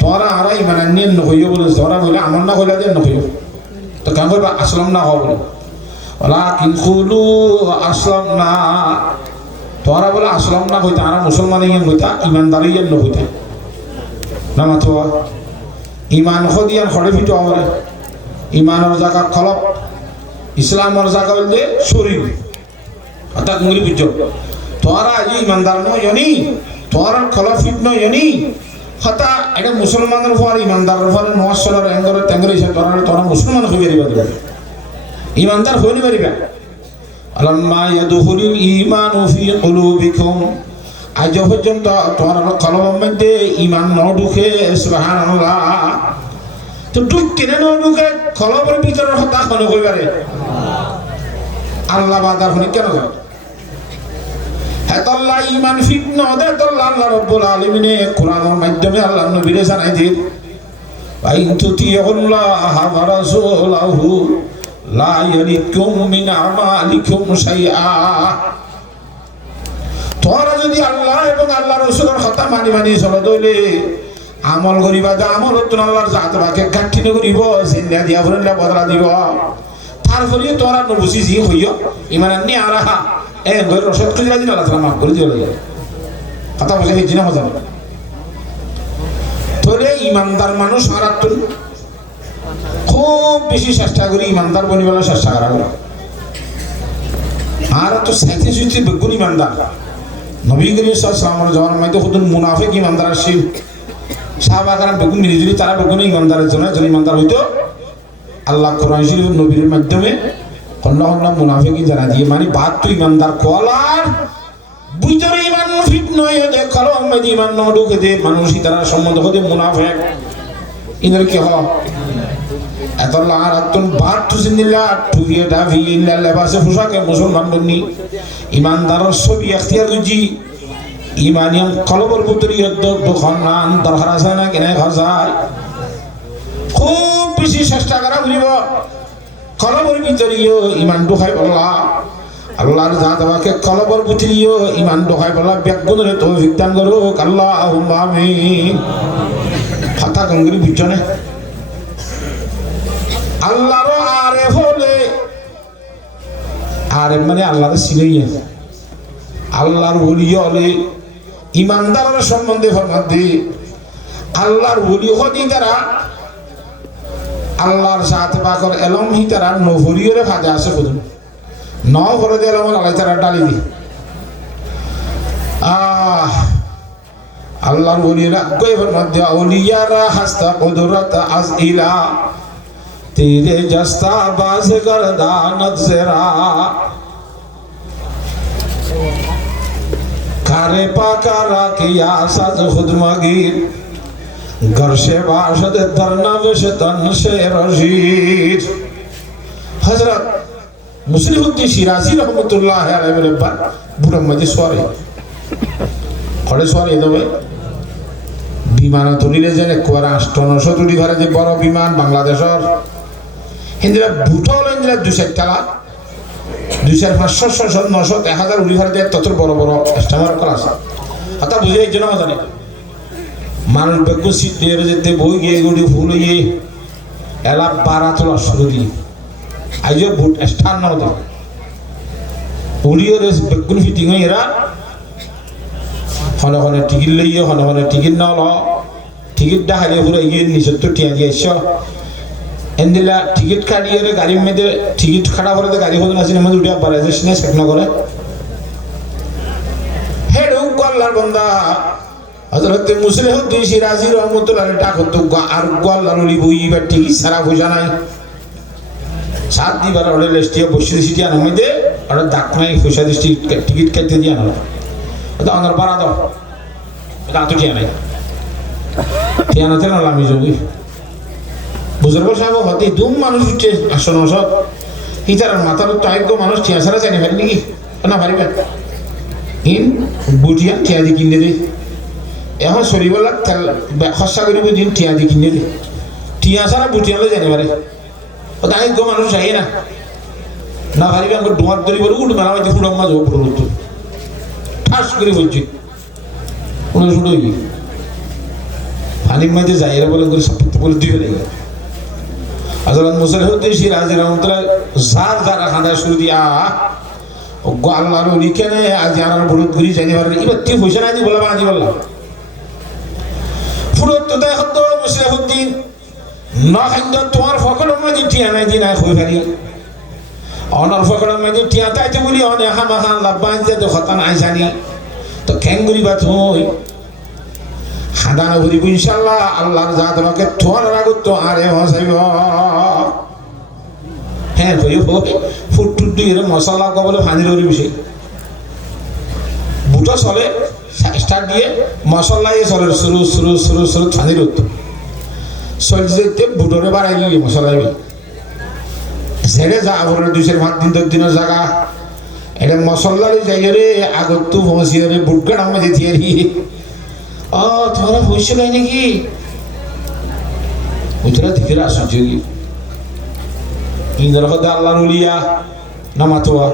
তোরা আর ঈমান আনিয়ে নকইও বলে তোরা বলে আমল না কইলা দেন নকইও তো কেন কইবা আসলাম না হও বলে ওয়ালাকিন কুলু আসলামনা তোরা বলে আসলাম না কইতা আর মুসলমান ইয়েন কইতা ঈমানদার ইয়েন ন কইতা না মাতো ঈমান খদিয়ান খড়ে ভিটো আমরে ঈমানের জায়গা খলপ ইসলামের জায়গা হইলে শরীর অর্থাৎ মুগলি বুঝছো তোরা আজ ইমানদার নয়নি তোর খলফিট নয়নি হতা এটা মুসলমানের উপর ইমানদারের উপর নওয়াজের এঙ্গরে তেঙ্গরে হিসাব তোরা তোরা মুসলমান হয়ে যাবে ইমানদার হয়ে পারিবা আলাম্মা ইয়াদখুলুল ঈমানু ফি কুলুবিকুম আজ পর্যন্ত তোর কলবের মধ্যে ঈমান ন ঢুকে সুবহানাল্লাহ তো ঢুকে না ঢুকে কলবের ভিতরে হতা কোন কইবারে আল্লাহ বাদা হনি কেন যায় আল্লাহ ঈমান ফিট ন দে তো আল্লাহ রাব্বুল আলামিন কোরআনের মাধ্যমে আল্লাহ নবীরে জানাই দিন আইন তুতিউল্লাহ ওয়া রাসূলহু লা ইয়ালিকুম মিন আমালিকুম শাইআ তোরা যদি আল্লাহ এবং আল্লাহ রাসূলের কথা মানি মানি চলে দইলে আমল করিবা দা আমল তো আল্লাহর জাত বাকে কাটিনে করিব জিন্দা দিয়া ফরলা বদলা দিব তারপরে তোরা নবুসি জি হইও ইমান নি আরাহা এ গর রসদ খুঁজে দিন আল্লাহ তাআলা মাফ করে দিও লাগে কথা বুঝে কি জিনা মজা তোরে ইমানদার মানুষ হারাতুন খুব বেশি চেষ্টা করি ইমানদার বনিবার চেষ্টা করা আর তো সাইতে সুইতে বেগুন ইমানদার নবী করিম সাল্লাল্লাহু আলাইহি ওয়াসাল্লামের মধ্যে খুদুন মুনাফিক ইমানদার আসিল সাহাবাগণ বেগুন মিলিজুলি তারা বেগুন ইমানদারের জন্য ইমানদার হইতো আল্লাহ কোরআন শরীফ নবীর মাধ্যমে কন্যা কন্যা মুনাফিকি জানা দিয়ে মানে বাদ তো ইমানদার কলার ভিতরে ইমান ফিট নয় যে কালো মেদি ইমান ন ঢুকে দে মানুষ তারা সম্বন্ধ হতে মুনাফিক ইনার কি হয় এত লাগার আত্মন বাদ তুসিনিলা টুরিয়ে ডাভি ইল্লা লেবাসে পোশাকে মুসলমান বন্নি ইমানদারের ছবি এখতিয়ার রুজি ইমানিয়ান কলবর পুত্রী দোকান নান দরকার আছে না কেনে খাজায় খুব বেশি চেষ্টা করা বুঝিব কলবর ভিতরিও ইমান ঢোকাই বলা আল্লাহর জাত আমাকে কলবর ভিতরিও ইমান ঢোকাই বলা ব্যাগুণরে তৌফিক দান করুক আল্লাহুম্মা আমিন ফাতা গঙ্গরি বিচনে আল্লাহর আরে হলে আরে মানে আল্লাহর সিনেই আল্লাহর ওলি হলে ইমানদারের সম্বন্ধে ফরমাতে আল্লাহর ওলি হদি দ্বারা আল্লাহর সাথে পাকর এলম হি তারা নভরিয়রে ফাজা আছে বুঝুন ন ভরে দিয়ে এলম আল্লাহ তারা ডালি দি আল্লাহর ওলিরা কই ফরমাতে আউলিয়ারা হাস্তা কুদরত আজ ইলা তেরে জস্তা বাজ গরদানত সেরা কারে পাকারা কিয়া সাজ খুদ মগির গরশে বাশদ দরনা বেশতন সে রশিদ হযরত মুসলিহুদ্দিন শিরাজি রহমাতুল্লাহ আলাইহি বলেন বুড়া মধ্যে সরে খড়ে সরে দেবে বিমান তুলিলে যেন কোরা 800 কোটি ঘরে যে বড় বিমান বাংলাদেশের হিন্দুরা বুটল ইন্দ্রা 200 টাকা 200 500 600 900 1000 উড়ি ঘরে তত বড় বড় স্টামার ক্লাস আতা বুঝে এই জন্য জানে মানুষ বেগু সিট দিয়ে যেতে বই গিয়ে গুড়ি ফুল ইয়ে এলা 12 তোলা শুরু দিয়ে আইজো বুট স্টার নাও দে উড়িও রেস বেগুন ফিটিং এরা হনে হনে টিকিট লইয়ে হনে হনে টিকিট নাও ল টিকিট দেখালে পুরো ইয়ে নিচে তো টিয়া দিয়ে এসো এন্দিলা টিকিট কাটিয়ে গাড়ির মধ্যে টিকিট কাটা করে গাড়ি হতো না সিনেমা উঠে পারে যে সিনে চেক না করে হেড আল্লাহর বান্দা হযরত মুসলিহুদ্দিন শিরাজি রহমাতুল্লাহ ডাক হতো আর আল্লাহর ওলি বইবা টিকিট সারা পয়সা নাই সাত দিবার ওরে লেস্টিয়া বসে সিটিয়া নামিতে আর ডাক নাই পয়সা দিছি টিকিট কাটতে দিয়া না তো আমার পারা দাও এটা তো টিয়া নাই টিয়া না তেল আমি যাবি বুজুর্গ সাহেব হতে দুম মানুষ উঠছে আসন সব ইতার মাথার টাইপ মানুষ টিয়া সারা জানি পারি নাকি না পারিবেন ইন বুটিয়া টিয়া দি কিনে দে এখন চলিবলা তেল খরচা কৰিব দিন টিয়া দি কিনে দে টিয়া সারা বুটিয়ালে জানি পারে তাই মানুষ চাই না না পারিবে আমার ডোমার ধরিব উঠ মেলা মাঝে ফুড়ম মাঝে ফুড় ঠাস করে বলছি কোনো শুধু পানির মাঝে যাই এরা বলে করে সাপোর্ট করে দিয়ে লাগে হযরত মুসলিহুদ্দিন শিরাজি রহমাতুল্লাহ যার যারা খান্দা শুরু দিয়া আল্লাহর ওলি কেন আজ আর বড় ঘুরি জানি পারে এবার তুই পয়সা নাই দি বলা বাজি বললা ফুরত তো দেখ তো মুসলিহুদ্দিন না খান্দ তোমার ফকরের মাঝে টিয়া নাই দি না কই পারি অনার ফকরের মাঝে টিয়া তাইতে বলি অনে হামা খান লাব্বান যে তো খতান আইসানি তো খেঙ্গুরি বা তুই হাদানা ঘুরিব ইনশাআল্লাহ আল্লাহর জাত আমাকে তোমার রাগত তো আরে হসাইব হ্যাঁ হইব ফুট দিয়ে মশলা কবলে ফানি ধরি বিষয় বুটো চলে স্টার্ট দিয়ে মশলা দিয়ে চলে শুরু শুরু শুরু শুরু ফানি রত চলে যেতে বুটোরে বাড়াই দিলি মশলা ছেড়ে যা আবার 2-5 দিনের জায়গা এটা মশলা যাই রে আগত তো পৌঁছিয়ে রে বুটগাড় আমাদের দিয়ে তোমরা পয়সা নাই নাকি ওইটা দিকে আসুন যোগী ইন্দ্র হতে আল্লাহর ওলিয়া নামাতোয়া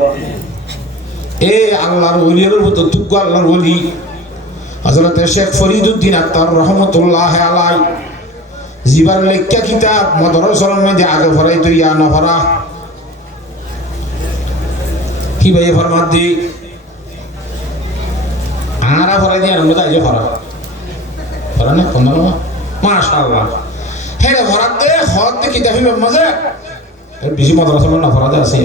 এ আল্লাহর ওলিয়ার মতো তুগ্গ আল্লাহর ওলি হযরত শেখ ফরিদউদ্দিন আত্তার রহমাতুল্লাহ আলাইহি জিবার লেখা কিতাব মাদ্রাসার মধ্যে আগে ভরাই তো ইয়া না ভরা কি ভাই ফরমাত দি আরা ভরাই দিয়ে আমরা আজ ভরা ভরা না কোন মাশাআল্লাহ হেরে ভরাত দে হদ দে কিতাব হিবে মজা এর বেশি মাদ্রাসা না ভরা দে আছে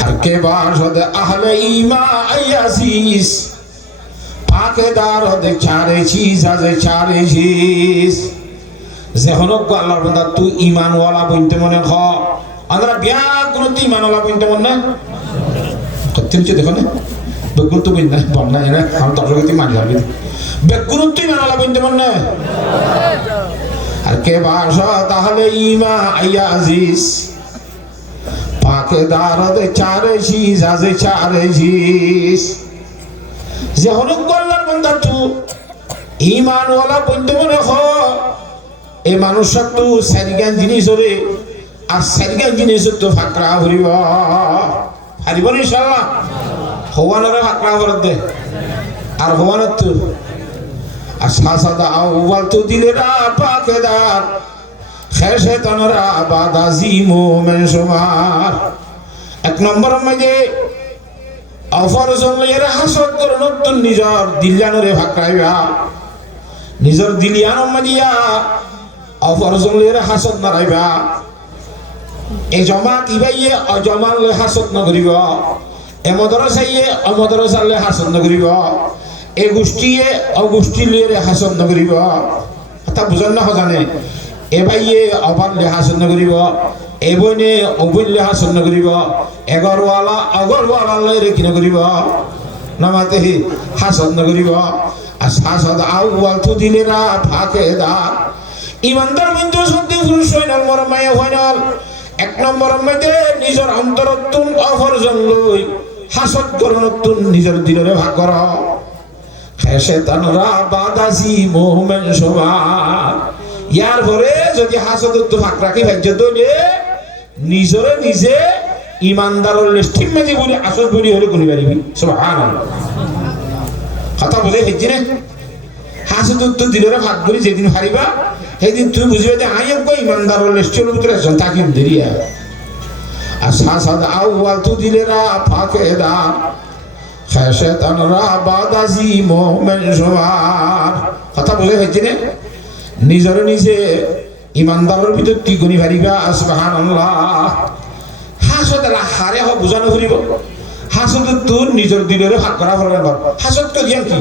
हर के बाशद अहले ईमा अयासीस पाकेदार दे चारे चीज आज चारे चीज जेहनक को अल्लाह बंदा तू ईमान वाला बनते मने ख আমরা বিয়া গুণতি মানলা পইন্ট মনে কচ্ছিনছে দেখো না বেগুন তো বিন না বন্যা এনে আমি দর্শকতি মানি যাবে বেগুনতি মানলা পইন্ট মনে আর কে বাসা তাহলে ইমা আইয়া আজিজ পাকে দারদে চারে শীষ আজে চারে শীষ যে হরুক করলার বন্ধা তু ইমানওয়ালা পইন্ট মনে হ এই মানুষের তো সারিগান জিনিস হরে আর সারিগান জিনিস তো ফাঁকড়া হরিব হারিব না ইনশাআল্লাহ হওয়ানোরে ফাঁকড়া হরত দে আর হওয়ানোর তো আর সাদা আউয়াল তো দিলে রা পাকেদার খেসে তনরা বাদাজি মোমেন সুমার এক নম্বর মধ্যে অফর জঙ্গলের হাসত করে নতুন নিজর দিল্লানোরে ফাঁকড়াইবা নিজর দিলিয়ানো মাদিয়া অফর জঙ্গলের হাসত নারাইবা এই জমাত ইবাইয়ে অজমানলে হাসত নকরিব এমদরসাইয়ে অমদরসালে হাসত নকরিব এই গোষ্ঠীয়ে অগোষ্ঠীলে হাসত নকরিব তা বুঝন না জানে এবাইয়ে অবানলে হাসত নকরিব এবনে অবইলে হাসত নকরিব এগরওয়ালা অগরওয়ালালে রেখি নকরিব নামাতে হাসত নকরিব আর হাসত আউয়াল তো দিলেরা ফাঁকেদার ইমানদার বিন্দু সত্যি পুরুষ হইনাল মর মায়া হইনাল এক নম্বর মধ্যে নিজের অন্তরত্তুন অফরজন লই হাসত করনত্তুন নিজের দিলরে ভাগ কর খেসে তানরা বাদাসি মোহমেন সবার ইয়ার পরে যদি হাসত ভাগ রাখি ভাজ্য দলে নিজরে নিজে ইমানদারের লিস্টিং মেজি বলি আসল বলি হলে কোনি পারিবি সুবহানাল্লাহ কথা বলে হেজি না হাসত তো দিলরে ভাগ করি যেদিন হারিবা সেদিন তুমি বুঝবে যে আইব গো ইমানদারের লিস্টের ভিতরে আছেন তাকিম দেরিয়া আর সাসাদ আউয়াল তো দিলেরা ফাঁকেদার খেসে তানরা বাদাসি মোহমেন সবার কথা বলে হয়েছে না নিজরে নিজে ইমানদারের ভিতর কি গুণি ভারিবা সুবহানাল্লাহ হাসত হারে হ বুঝানো ফুরিব হাসত তোর নিজের দিলের ভাগ করা ফেলবেন হাসত কে দিয়ান কি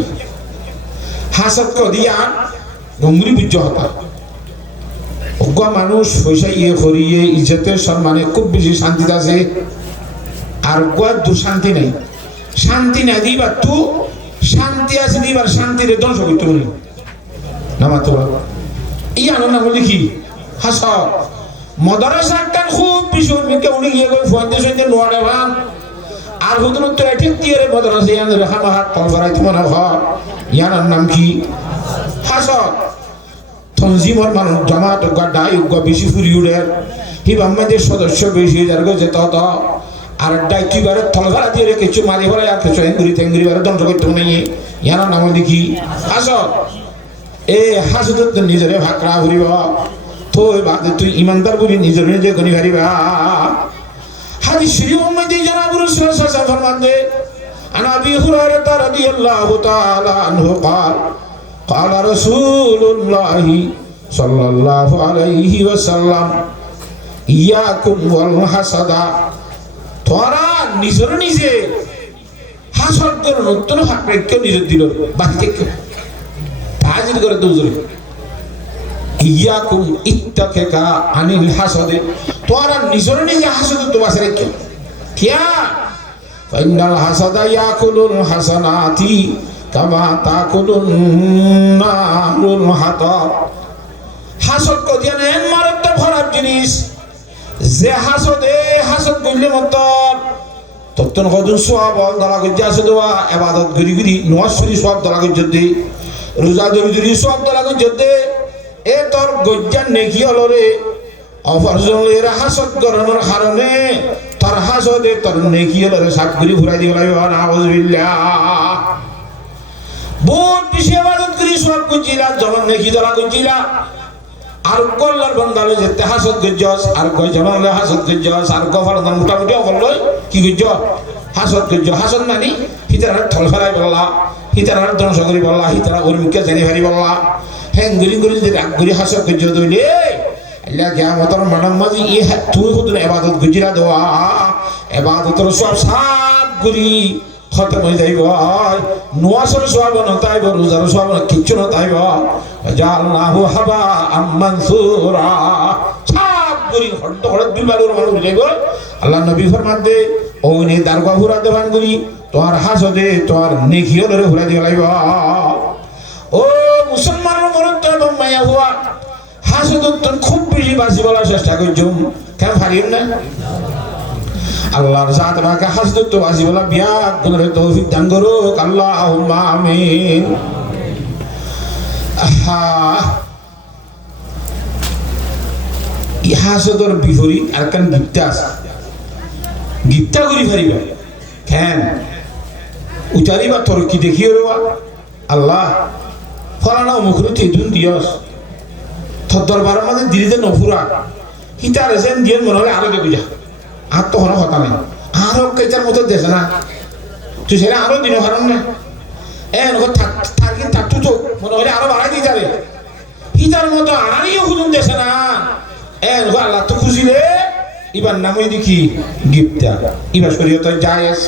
হাসত কে দিয়ান গঙ্গুরি বুঝ হতা অজ্ঞা মানুষ পয়সা ইয়ে করিয়ে ইজ্জতের সম্মানে খুব বেশি শান্তিতে আছে আর গোয়া দুঃশান্তি নাই শান্তি নাই দিবার তু শান্তি আছে দিবার শান্তিরে ধ্বংস করতে বলি নামাতে এই আনন্দ বলি কি হাস মদরসা কান খুব বেশি মিকে উনি গিয়ে গই ফোনতে শুনতে নোয়ারে ভান আর হুদুন তো ঠিক দিয়ে মদরসা ইয়ান রেখা মাহাত কল করাই তোমার ঘর ইয়ানার নাম কি হাস তনজিমর মানুষ জামাত গাডাই বেশি ফুরি উড়ে হিবাম্মাদের সদস্য বেশি যার গেছে তত আর ডাইটিবারে থলঘাড়া দিয়ে কিছু মারি ভরে আর কিছু হেঙ্গুরি তেঙ্গুরি বারে ধ্বংস করতে নেই ইয়ার নাম দেখি হাস এ হাস তো নিজের ভাকরা ঘুরিব তো বাদে তুই ইমানদার বলি নিজের নিজে গনি হারিবা হাদিস শরীফ মধ্যে জানাবুল রাসূল সাল্লাল্লাহু আলাইহি ওয়াসাল্লাম দে আনা আবি হুরায়রা রাদিয়াল্লাহু তাআলা আনহু قال قال رسول الله صلى الله عليه وسلم إياكم والحسد তোরা নিজের নিজে হাসদ করে নতুন হাকরেকে নিজের দিল বাকি থেকে হাজির করে দুজরে ইয়াকুম ইত্তাকা আনিল হাসাদে তোরা নিজের নিজে হাসদ তো বাসে রেখে কিয়া ফাইনাল হাসাদা ইয়াকুলুল হাসানাতি কামা তাকুলুন নারুল হাতাব হাসদ কো দিয়া নেন মারাত্মক খারাপ জিনিস যে হাসদ করলে মতন তত্তন কদুন সওয়াব দলা গজ্জা আছে দোয়া ইবাদত গরি গরি নওয়াজ শরীফ সওয়াব দলা গজ্জা দে রোজা দরি সওয়াব দলা গজ্জা দে এ তোর গজ্জা নেকি হলরে অফরজলের হাসদ করানোর কারণে তোর হাসদে তোর নেকি হলরে সাত গরি ঘুরাই দিব লাগবে নাউযুবিল্লাহ বহুত বেশি ইবাদত করি সওয়াব গজ্জিলা যখন নেকি দলা গজ্জিলা আর কল্লার বন্দালে যেতে হাসদ গজ্জস আর কয় জমালে হাসদ গজ্জস আর গফার দাম মোটামুটি অকল কি গজ্জ হাসদ গজ্জ হাসদ মানে হিতার থল ফেলাই বললা হিতার ধ্বংস করি বললা হিতার অর্মিকে জানি হারি বললা হ্যাঁ গুলি গুলি যদি রাগ গুলি হাসদ গজ্জ দইলে আল্লাহ কিয়ামতের মানব মাঝি ই তুই কত ইবাদত গজ্জিরা দেওয়া ইবাদতের সব সাত গুলি খতম হয়ে যাইব নোয়াসর সওয়াব নতাইব রোজার সওয়াব কিচ্ছু নতাইব জাআলনাহু হাবা আম মানসুরা সব করি হড় হড় বিল বালুর মানুষ যাইব আল্লাহ নবী ফরমান দে ওনে দারগা হুরা দেবান করি তোমার হাসদে তোমার নেকিও ধরে হুরা দিয়ে লাইব ও মুসলমানের মরত এবং মায়া হুয়া হাসদত খুব বেশি বাসি বলার চেষ্টা করছুম কেন পারিম না আল্লাহর জাত বাকে হাসদত বাসি বলা বিয়া গুণের তৌফিক দান করুক আল্লাহুম্মা আমিন হাসদর বিপরীত আর কান গিফটা আছে গিফটা করি পারিবা কেন উচারিবা তোর কি দেখিও রে আল্লাহ ফলানা মুখরে তেদুন দিয়স তোর দরবার মাঝে দিলিতে নফুরা হিতার এসেন দিয়ে মনে হলে আরো দেখি যা আর তো কোনো কথা নাই আরো কেচার মতো দেশে না তুই সেটা আরো দিন কারণ না থাকি থাকতো তো মনে হলে আরো বাড়াই দিয়ে যাবে হিতার মতো আরিও খুঁজুন দেশে না আল্লাহ তো খুশিলে এবার নামই দেখি গিফটা এবার শরীয়ত জায়েজ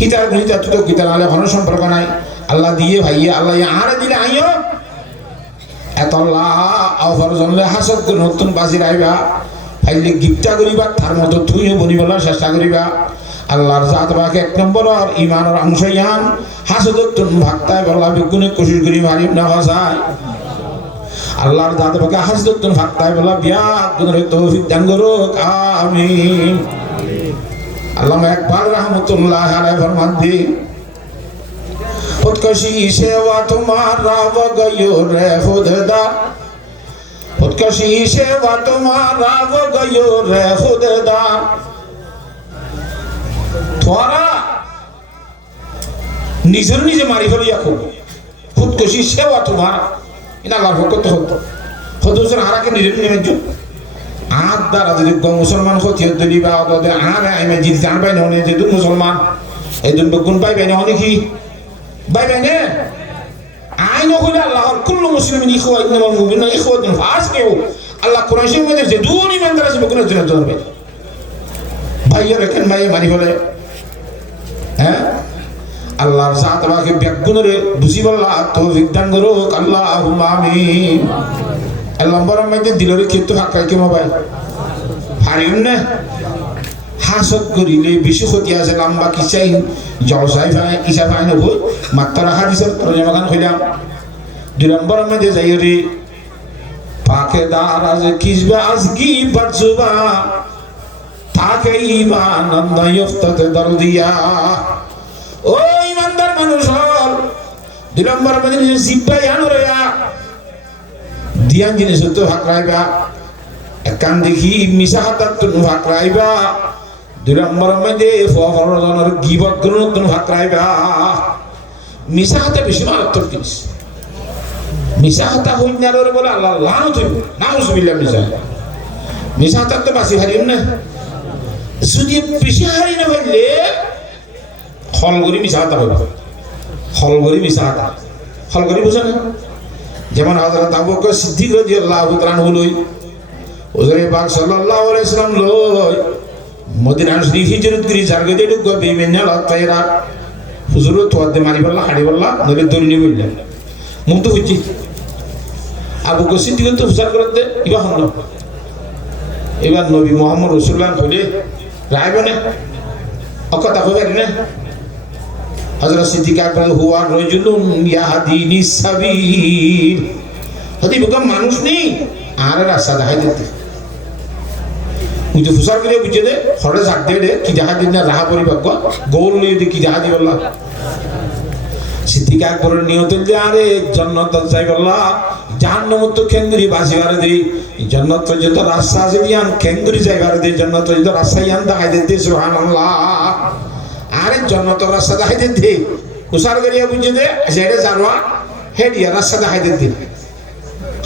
হিতার হিতার তো গীতা নালে কোনো সম্পর্ক নাই আল্লাহ দিয়ে ভাইয়া আল্লাহ আরে দিলে আইও এত আল্লাহ অফার জনলে হাসত করে নতুন বাজির আইবা ফাইলে গিফটা করিবা তার মতো তুইও বনিবলার চেষ্টা করিবা আল্লাহর জাত বাকে এক নম্বরের ইমানের অংশ ইয়ান হাসত ভাগতায় বলা বিগুণে কোশিশ করি মারিম না ভাষায় আল্লাহর জাত বাকে হাসত ভাগতায় বলা বিয়া গুণের তৌফিক দান করুক আমিন আল্লামা একবার রহমতুল্লাহ আলাইহি ফরমান দি उत्कशी सेवा तुम्हारा व गयो रे खुदा उत्कशी सेवा तुम्हारा व गयो रे खुदा तुम्हारा निजर निजे मारी फलिया को खुदकशी सेवा तुम्हारा इन अल्लाह को तो खुद से हारा के निजर निजे जो आद दारा दे गो मुसलमान को थिय दलिबा दे आरे आई में जिल जान बाय नने जे दु मुसलमान ए दुन बगुन बाय बाय नने की बाय बाय ने आई नो खुदा अल्लाह कुल्लु मुस्लिमिन इखवा इन्नल मुमिनुना इखवतुन फासके अल्लाह कुरान शरीफ में जे दुनी में अंदर से बगुन जन जन बाय भाई रखन भाई मारी बोले हैं আল্লাহর জাত বাকে বেগুনরে বুঝিবল্লাহ তৌফিক দান করুক আল্লাহুম্মা আমিন আল্লাহ বড় মধ্যে দিলরে কিন্তু হাকাই কে মোবাইল হারিম না হাসত করিলে বেশি ক্ষতি আছে লম্বা কিসাই জলসাই ভাই কিসা ভাই নব মাত্র হাদিসের তরজমা গান কইলাম দুই নম্বর মধ্যে যাইরে পাকে দারাজ কিসবা আজকি বাজবা তাকে ঈমান না ইফতাতে দরদিয়া ও ইমানদার মানুষ হল দুই নম্বর মধ্যে জিব্বাই আনরেয়া দিয়ান জিনিস তো হাকরাইবা একান দেখি মিশা হাতার তো হাকরাইবা দুই নম্বর মধ্যে ফরজনের গিবত করুন তো হাকরাইবা মিশা হাতে বেশি মারাত্মক জিনিস মিশা হাতা হইনার বলে আল্লাহ লানত হইব নাউজুবিল্লাহ মিশা হাতার তো বাসি হারিম না যদি বেশি হারি না হইলে হলগরি মিশা হাতা হইব হলগরি মিশা হাতা হলগরি বুঝা না যেমন হযরত আবু বকর সিদ্দিক রাদিয়াল্লাহু তাআলা হলই হুজুরে পাক সাল্লাল্লাহু আলাইহি সাল্লাম লই মদিনা শরীফ হিজরত করি জারগতে ঢুকবে বেমেনা লতায়রা হুজুর তো আদে মারি বললা হাড়ি বললা নলে দলনি বললা মুখ তো হইছি আবু বকর সিদ্দিক তো হুসার করতে ইবা হল এবার নবী মুহাম্মদ রাসূলুল্লাহ কইলে রাইবনে অকতা হবে না হযরত সিদ্দিক আকবর হুয়া রাজুলুন ইয়াহদিনি সাবিল হদি বকম মানুষ নেই আর রাস্তা দেখাই দিতে উজে ফুসার করে বুঝে দে হরে জাগ দে কি দেখা দিন না রাহা পরিভাগ্য গৌর লিয়ে দে কি দেখা দি বললা সিদ্দিক আকবরের নিয়ত যে আরে জান্নাত যাই বললা জাহান্নাম তো কেন্দ্রি বাসিবারে দে জান্নাত যত রাস্তা আছে দিয়ান কেন্দ্রি যাইবারে দে জান্নাত যত রাস্তা ইয়ান দেখাই দিতে সুবহানাল্লাহ আরে জান্নাত রাস্তা দেখাই দিতে ফুসার করিয়া বুঝে দে সেটা জারওয়া হেডিয়া রাস্তা দেখাই দিতে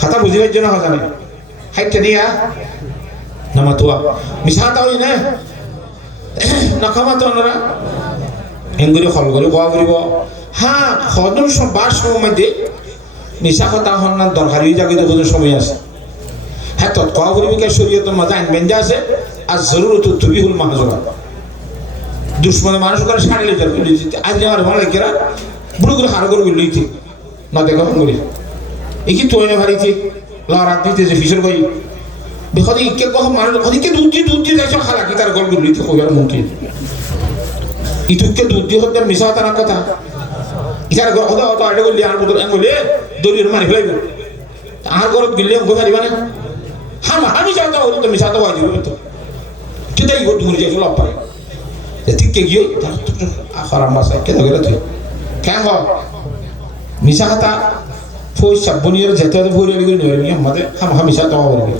কথা বুঝিবার জন্য কথা নেই হাইটটা নিয়া নামাতুয়া মিশাতা হই না নাকামাতো না এঙ্গুরি খল করে কোয়া করিব হ্যাঁ খদন বার সময় দে মিশা কথা হন না দরকারি জায়গায় তো সময় আছে হ্যাঁ তো কোয়া করিব কে শরীয়ত মজা আনবেন যা আছে আর জরুরত তুবিহুল মাহজুরা দুশ্মনের মানুষ করে সারিলে যাবে আজ আমার ভালো কেরা বুড়ো করে হার করে লইতে না দেখো করি এই কি তোই না ভারিতে লড়াত দিতে যে ফিসর কই দেখো ইকে কহ মানুষ হদিকে দুধ দিয়ে যাইছ খালা কি তার গল গুলি তো কইবার মুখে ইতুকে দুধ দিয়ে হতে মিছা তার কথা ইতার গল হদা হদা আড়ে গলি আর বদল এঙ্গলে দলির মারি ফেলাইব আর গরত গিলে গো মারিবা না আমি যাওয়া হলো তো মিছা তো বাজি তো কিদাই গো দূর যাইছ লাভ পাই ঠিক কে গিয়ে আখারাম মাসা কে ধরে তুই কেন হ মিছা কথা ফোই সাবনির যেতে ভরে গলি নয় আমাদের মিছা তো হবে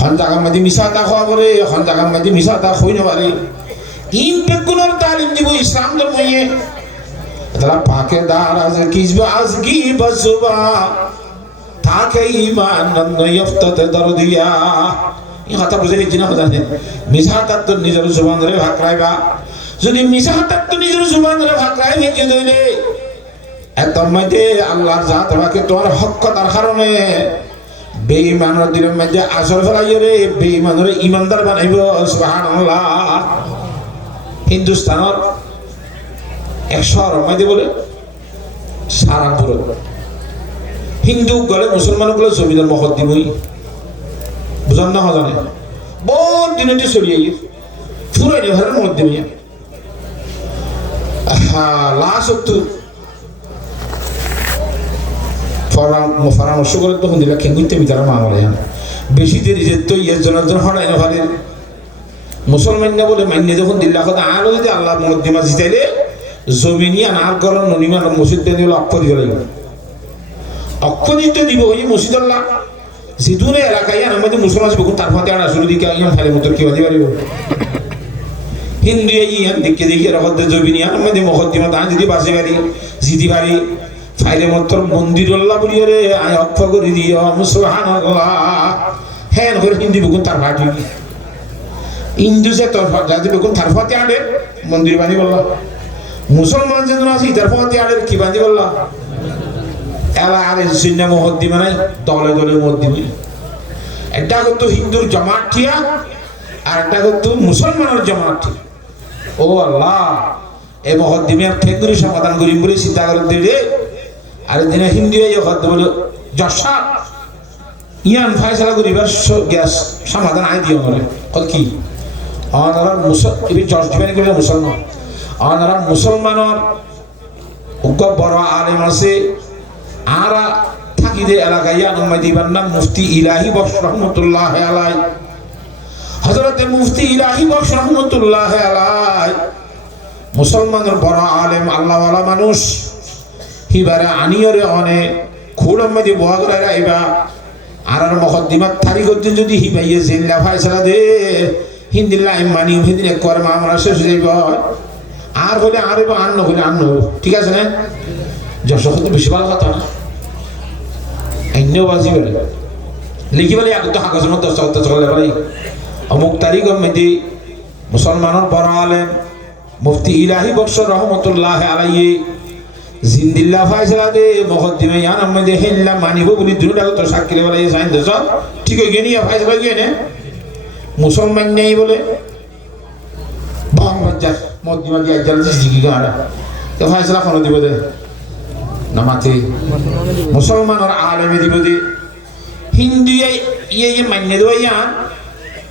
হন জায়গা মধ্যে মিছা তা খাওয়া করে হন জায়গার মধ্যে মিছা তা হই না পারে ইন বেগুনের তালিম দিব ইসলাম ধর্ময়ে তারা পাকে দার আজ কিসবা আজ কি বসবা তাকে ঈমান নয়ফতত দরদিয়া এই কথা বুঝে নিছি না জানেন মিছা তা তো নিজের জবান ধরে ভাগ রাইবা যদি মিছা তা তো নিজের জবান ধরে ভাগ রাই ভেজে দইলে এত মধ্যে আল্লাহর জাত রাখে তোমার হক কথার কারণে বেঈমানের দিলের মধ্যে আসর ফেলাইয়ে রে বেঈমানের ইমানদার বানাইব সুবহানাল্লাহ হিন্দুস্তানের 100 মধ্যে বলে সারাপুর হিন্দু গলে মুসলমান গুলো জমিদার মহদ্দিমই বুঝান না জানে বহুত দিনে চলিয়ে পুরো ঘরের মধ্যে লাস্ট পরামর্শ করে তখন দিলা খেঙ্গুইতে বিতারা মা বলে বেশি দেরি যেত ইয়ের জনার্দন হরাই না ভালে মুসলমান না বলে মান্য যখন দিল্লা কথা আরো যদি আল্লাহ মদিমা জিতাইলে জমিনি আনার করার ননিমান মসজিদ বেঁধে অক্ষর দিয়ে লাগবে অক্ষর দিতে দিব ওই মসজিদ আল্লাহ যেদূরে এলাকায় আমাদের মুসলমান বহু তার ফাতে আনা শুরু দিকে ইয়াম ফালে মতো কেউ দিতে পারিব হিন্দু ইয়ান দেখে দেখি রহদ্দ জমিনি আমাদের মহদ্দিমা তা যদি বাসে পারি জিতি পারি ফাইলে মাত্র মন্দির আল্লাহ বলি রে আয় অক্ষ করে দিও সুবহানাল্লাহ হ্যাঁ করে হিন্দি বেগুন তার ফাটি হিন্দু যে তোর জাতি বেগুন তার ফাতে আড়ে মন্দির বানি বললা মুসলমান যে আছে তার ফাতে আড়ে কি বানি বললা এলা আরে সিন্না মহদ্দিমা নাই দলে দলে মহদ্দিমা একটা কিন্তু হিন্দুর জামাত ঠিয়া আর একটা কিন্তু মুসলমানের জামাত ঠিয়া ও আল্লাহ এই মহদ্দিমের ঠেকুরি সমাধান করিম বলে চিন্তা করে দিলে আর দিনে হিন্দু বলে যশা ইয়ান ফাইসলা করিবার গ্যাস সমাধান আই দিও বলে কত কি অনারা জশ দিবেন করে মুসলমান অনারা মুসলমানের বড় আলেম আছে আর থাকি দে এলাকায় ইয়ানুমাই দিবার নাম মুফতি ইলাহি বক্স রহমতুল্লাহ আলাই হযরতে মুফতি ইলাহি বক্স রহমতুল্লাহ আলাই মুসলমানের বড় আলেম আল্লাহওয়ালা মানুষ হিবারে আনিয়রে অনে খুড়ম মধ্যে বহাদুরা রাইবা আর মকদ্দিমাত তারিখ হতে যদি হিবাইয়ে জিল্লা ফায়সালা দে হিন্দিল্লা মানি হিন্দিন একবার মামলা শেষ হয়ে যাইব আর হলে আর আন্ন হলে আন্ন ঠিক আছে না যশোর তো বেশি ভালো কথা না বাজি বলে লিখি বলে এক তো কাগজের মধ্যে চলে বলে অমুক তারিখের মধ্যে মুসলমানের বড় আলেম মুফতি ইলাহি বক্স রহমতুল্লাহ আলাইহি জিন্দিল্লা ফাইসলা দে মহদ্দিমে ইয়ান আমাদের হিল্লা মানিব বলি দুটা তো সাক্ষী বলে সাইন দেছ ঠিক হয়ে গেনি ফাইসলা গিয়ে নে মুসলমান নেই বলে বাংলা মহদ্দিমা দিয়ে জাল জিগি গাড়া তো ফাইসলা কোন দিব দে নামাতে মুসলমানের আলেমে দিব দে হিন্দু ইয়ে মান্য দেওয়া ইয়ান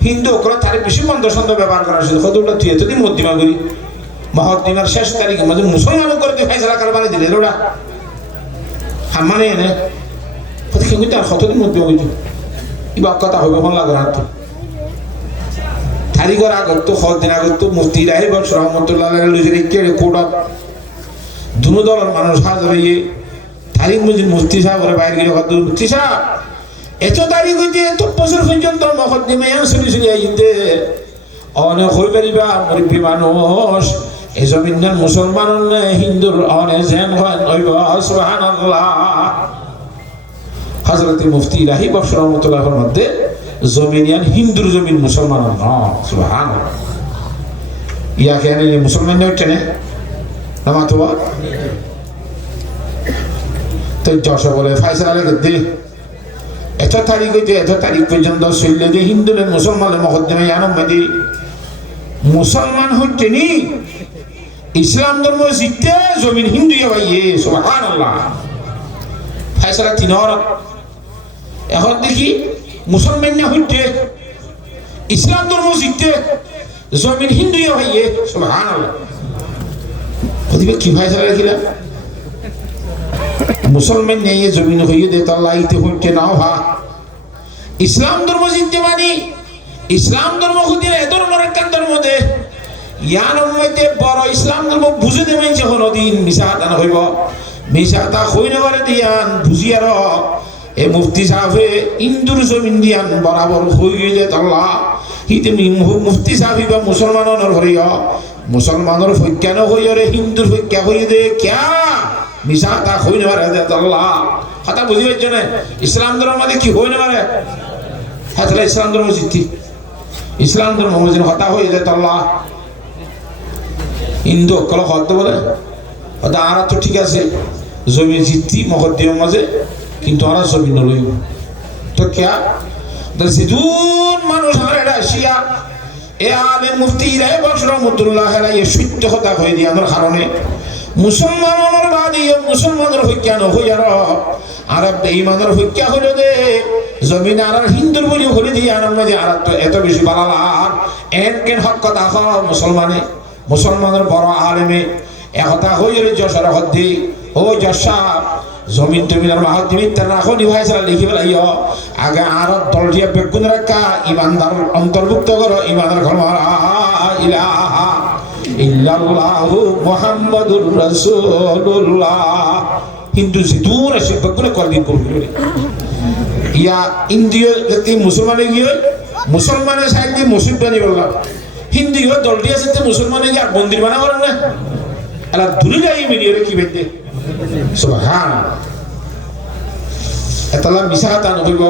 হিন্দু ওকরা তার বেশি মন্দ সন্দ ব্যবহার করা শুধু কতটা তুই এতদিন মহদ্দিমা করি মহদ্দিমার শেষ তারিখ মধ্যে মুসলমান করে তুই ফাইসলা কারবারে দিলে ওরা মানে এনে কত কিন্তু তার কতদিন মধ্যে হইতো ইবা কথা হইব মন লাগে না তারিখের আগত তো কতদিন আগত তো মুফতি ইলাহি বক্স রহমতুল্লাহ লুজের কে কোডত দুনো দলের মানুষ হাজার হইয়ে তারিখ মধ্যে মুফতি সাহেব ওরা বাইরে গিয়ে কত মুফতি সাহেব এত তারিখ হইতে এত বছর পর্যন্ত মহদ্দিমা ইয়ান চলি আইতে অনেক হই পারিবা মুরব্বী মানুষ এই জমিনের মুসলমান হিন্দুর অনেক জেন হইব সুবহানাল্লাহ হযরতে মুফতি ইলাহি বক্স রহমাতুল্লাহর মধ্যে জমিনিয়ান হিন্দুর জমিন মুসলমান ন সুবহানাল্লাহ ইয়া কেন মুসলমান নয়টনে নামাতবা তো যশ বলে ফাইসলা লেগে দে এত তারিখ হইতে এত তারিখ পর্যন্ত চললে যে হিন্দুদের মুসলমানের মহদ্দিমা ইয়ান মধ্যে মুসলমান হইতে নি ইসলাম ধর্ম জিততে জমিন হিন্দু ভাইয়ে সুবহানাল্লাহ ফাইসলা তিনর এখন দেখি মুসলমান না হইতে ইসলাম ধর্ম জিততে জমিন হিন্দু হইয়ে সুবহানাল্লাহ কদিবে কি ভাই সারা রাখিলা মুসলমান নিয়ে জমিন হইয়ে দে আল্লাহ ইতে হইতে না হা ইসলাম ধর্ম জিততে মানে ইসলাম ধর্ম খুদিরে এ ধর্মের একটা ধর্ম দে ইয়ানোর মধ্যে বড় ইসলাম ধর্ম বুঝে দেবেন যখন দিন মিশা হাতা না হইব মিশা হাতা হই না পারে দিয়ান বুঝি আর এ মুফতি সাহেবে ইন্দুর জমিন দিয়ান বরাবর হই গিয়ে আল্লাহ হিতে মুফতি সাহেব বা মুসলমানের হইয়া মুসলমানের ফৈক্যান হইয়া রে হিন্দুর ফৈক্যা হইয়ে দে ক্যা মিশা হাতা হই না পারে দে আল্লাহ হাতা বুঝি পাইছ না ইসলাম ধর্মের মধ্যে কি হই না পারে হ্যাঁ তাহলে ইসলাম ধর্ম জিতি ইসলাম ধর্ম যেন হতা হয়ে যায় আল্লাহ হিন্দু অকল হতে বলে হয়তো আরা তো ঠিক আছে জমি জিতি মহদ্দিমের মাঝে কিন্তু আরা জমি নলইব তো ক্যা যেদুন মানুষ আমার এটা আসিয়া এ আলে মুফতি ইরাই বক্স রহমতুল্লাহ এ সত্য কথা হয়ে দিয়ে আমার কারণে মুসলমানের বাদী মুসলমানের হইয়া নহইয়ার আর বেঈমানের হইয়া হইল দে জমিন আর হিন্দুর বলি হলে দিয়ে আনন্দ মধ্যে আর এত বেশি বালালার এন কেন হক কথা মুসলমানের বড় আলেমে একথা হইলে যশোর হদ্দি ও যশা জমিন টমিনের মাহত দিবি তার রাখো নিভাই ছাড়া লিখি পেলাইও আগে আর দল দিয়া বেগুন রাখা ইমানদার অন্তর্ভুক্ত করো ইমানদার ঘর ইলাহা ইল্লাল্লাহু মুহাম্মাদুর রাসূলুল্লাহ হিন্দু জিদুর আসে বেগুনে করবি করবি ইয়া ইন্ডিয়া যদি মুসলমানে গিয়ে মুসলমানের সাইড দিয়ে মসজিদ বানিয়ে বললাম হিন্দু গিয়ে দলটি আছে মুসলমানে গিয়ে আর মন্দির বানা করেন না আলা দূরে যাই মিলিয়ে কি বেঁধে সুবহান এতলা মিশা কথা নকইব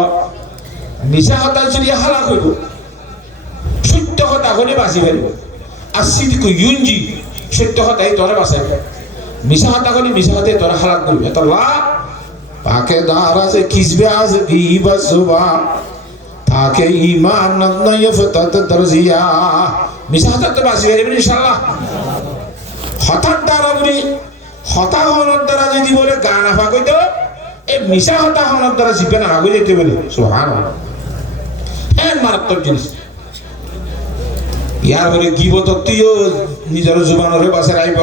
মিশা কথা যদি হালাক হইব সত্য কথা হলে বাঁচি ফেলব আর সিদিকে ইউনজি সত্য কথাই তোরে বাঁচাই মিশা কথা হলে মিশা কথাই তোরা হালাক করবি এতলা পাকে দারাজে কিসবে আজ গিবা সুবান তাকে ঈমান নয় ফতত দরজিয়া মিশা কথা তো বাঁচি ফেলবি ইনশাআল্লাহ হঠাৎ দ্বারা বলি হতা হওয়ার দ্বারা যদি বলে গান আফা কইত এই মিশা হতা হওয়ার দ্বারা জিপে না আগে যেতে বলে সুবহানাল্লাহ হ্যাঁ মারাত্মক জিনিস ইয়ার বলে গিবত তুইও নিজের জুবানরে বাসে রাইব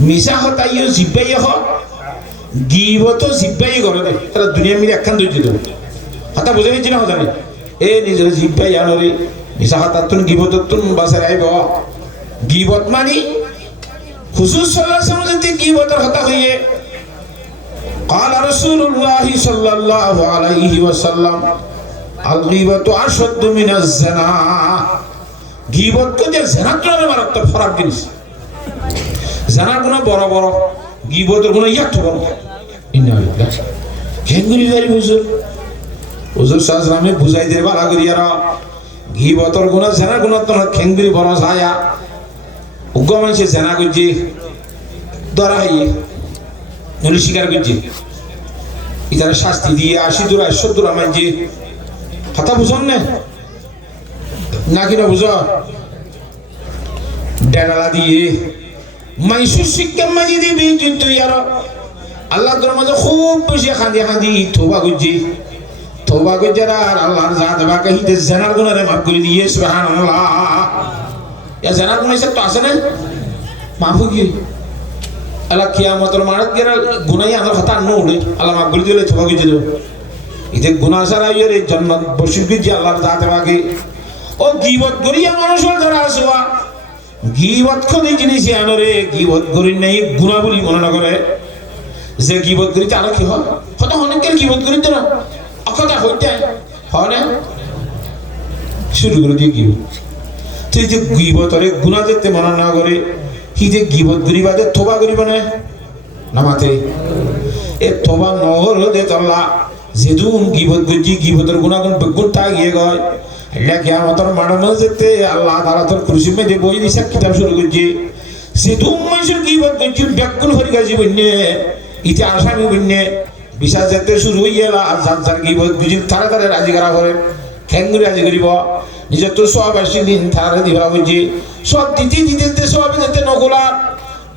মিশা হতাইও জিপাই হ গিবত জিপাই করে দে তারা দুনিয়া মিলে একখান ধৈর্য দেব হতা বুঝে গেছি না হতা নেই এ নিজের জিপাই আনরে মিশা হতাতুন গিবততুন বাসে রাইব গিবত মানি হুজুর সাল্লাল্লাহু আলাইহি ওয়াসাল্লাম যদি গীবতের কথা হইয়ে قال رسول الله صلى الله عليه وسلم الغيبة أشد من الزنا গীবত তো যে জিনা থেকে মারাত্মক ফারাক জিনিস জিনা গুনাহ বড় বড় গীবতের গুনাহ ইয়াত বড় ইন্না লিল্লাহ কেঙ্গুরি বাড়ি হুজুর হুজুর সাল্লাল্লাহু বুঝাই দে বালা করিয়ারা গীবতের গুনাহ জিনা গুনাহ তো কেঙ্গুরি বড় ছায়া উগ্র মানুষের জেনা করছে ধরা হইয়ে নলি স্বীকার করছে ইতারে শাস্তি দিয়ে 80 দূর 100 দূর মানছে কথা বুঝন না কিনা বুঝ ডেনালা দিয়ে মাইসুর শিক্ষা মাঝি দিবি কিন্তু ইয়ার আল্লাহ তোর মাঝে খুব বেশি খাঁদি তোবা করছে আর আল্লাহর জাত বাকে হিতে জেনার গুণারে মাফ করে দিয়ে সুবহানাল্লাহ या जना कोणी तो असं नाही माफू की अला कियामतोर मारत गेला गुन्हाही आंध्र खाता न उडे अला माफ कर दिले थोबा की दिलो इथे गुन्हा सारा ये जन्नत बशीर की जी अल्लाह जाते बाकी ओ गीबत करिया মানুষের ধরা আসবা গীবত কোনি জিনিস আনো রে গীবত করি নাই গুনাহ বলি মনে না করে যে গীবত করি তার কি হয় কত অনেকের গীবত করি তো অকটা হইতে হয় না শুরু করে দিয়ে গীবত তুই যে গীবতরে গুনাহ যেতে মনে না করে কি যে গীবত করি বাদে তওবা করিব না নামাতে এ তওবা নহর দে আল্লাহ যেদুন গীবত গজি গীবতের গুনাহগুণ বেগুন তা গিয়ে গয় এটা কিয়ামতের মাঠে যেতে আল্লাহ তাআলা তোর কুরসি মধ্যে বই দিছে কিতাব শুরু করছে যেদুন মানুষের গীবত গজি বেগুন হরি গাজি বন্নে ইতি আসামি বন্নে বিচার যেতে শুরু হই গেল আর যার গীবত গজি তাড়াতাড়ি রাজি করা করে খেঙ্গুরি রাজি করিব নিজে তো সব আসি দিন তাড়াতাড়ি দিবা বুঝি সব দিতে সব যেতে নগলা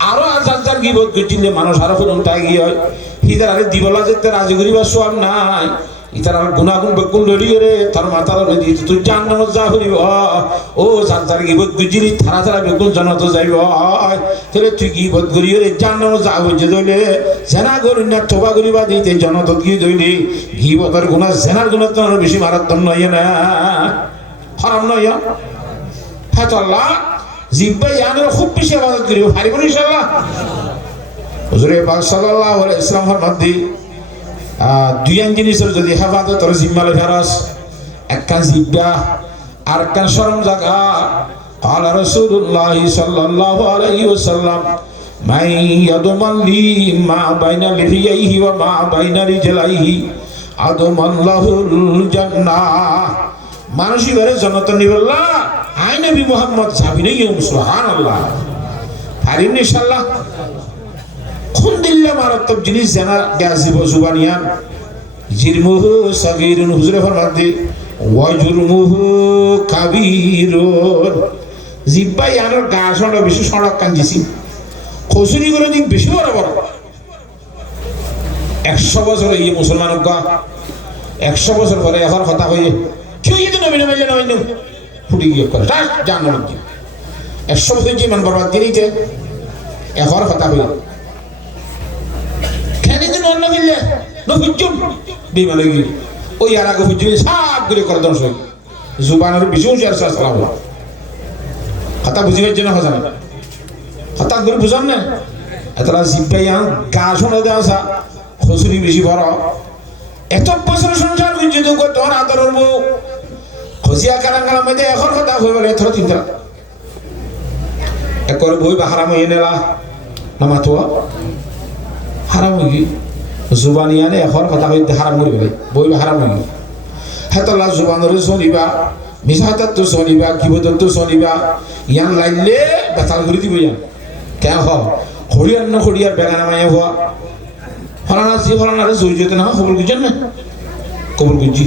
আরো যার গীবত গজিলে মানুষ আরো কোন তাই গিয়ে হয় হিদার আরে দিবলা যেতে রাজি করিবা সব নাই ইতার গুণাগুণ বেগুন লড়িয়ে রে তার মাথার লড়ি তুই জান্নাত যা হইব ও জানতার গিবত গুজিরি থারা থারা বেগুন জান্নাত যাইব তাহলে তুই গিবত করিয়ে রে জান্নাত যা হইছে দইলে জেনা করি না তোবা করিবা দিতে জান্নাত কি দইলি গিবতের গুনাহ জেনার গুনাহ তো বেশি মারাত্মক নয় না হারাম নয় হ্যাঁ তো আল্লাহ জিব্বা ইয়ানের খুব বেশি ইবাদত করিব পারিব ইনশাআল্লাহ হুজুরে পাক সাল্লাল্লাহু আলাইহি ওয়াসাল্লাম ফরমাদি দুই জিনিসের যদি হেফাজত তোর জিম্মালে ফেরাস একটা জিব্বা আর একটা শরম জায়গা قال رسول الله صلى الله عليه وسلم من يضمن لي ما بين لحييه وما بين رجليه أضمن له الجنة মানুষ এবারে জনতা নিবল্লাহ আই নবী মুহাম্মদ সাবিনে ইউম সুবহানাল্লাহ পারিম ইনশাআল্লাহ কোন দিল্লা মারাত্মক জিনিস জানা গাজিব জুবানিয়ান জিরমুহু সাগীরুন হুজুরে ফরমাতে ওয়া জুরমুহু কাবীরুন জিব্বা ইয়ানোর গাছন্ড বেশি সড়ক কাঞ্জিছি খসুরি করে দিন বেশি বড় বড় 100 বছর এই মুসলমানক গা 100 বছর পরে এখন কথা হয়ে কেউ যদি নবী নবী নয় নো ফুটি গিয়ে করে রাখ জানো কি 100 বছর জীবন বরবাদ দিতে এখন কথা হয়ে অন্য গেলে নুজুম বিমানে গিয়ে ওই আর আগে হুজুরে সব করে করে দর্শ জুবানের বেশি উজার সালাম কথা বুঝিবার জন্য হজান কথা করে বুঝান না এতলা জিব্বাইয়া গা শোনা দেওয়া সা খসুরি বেশি বড় এত বছর সংসার করছে তো তোর আদরের বউ খসিয়া কারাঙ্গালা মধ্যে এখন কথা হয়ে বলে এত চিন্তা একর বই বা হারাম হয়ে নেলা নামাতোয়া হারাম হয়ে গিয়ে জুবানি আনে এখন কথা কইতে হারাম করে ফেলে বই হারাম হয়ে গিয়ে হেতলা জুবানের শুনিবা মিশাহাত তো শুনিবা কিবত তো শুনিবা ইয়ান লাইলে বেতাল করে দিব ইয়ান কেন হ হরিয়ার না হরিয়ার বেগানা মায়া হওয়া ফলানা জি ফলানা রে জড়িত না খবর বুঝছেন না খবর বুঝছি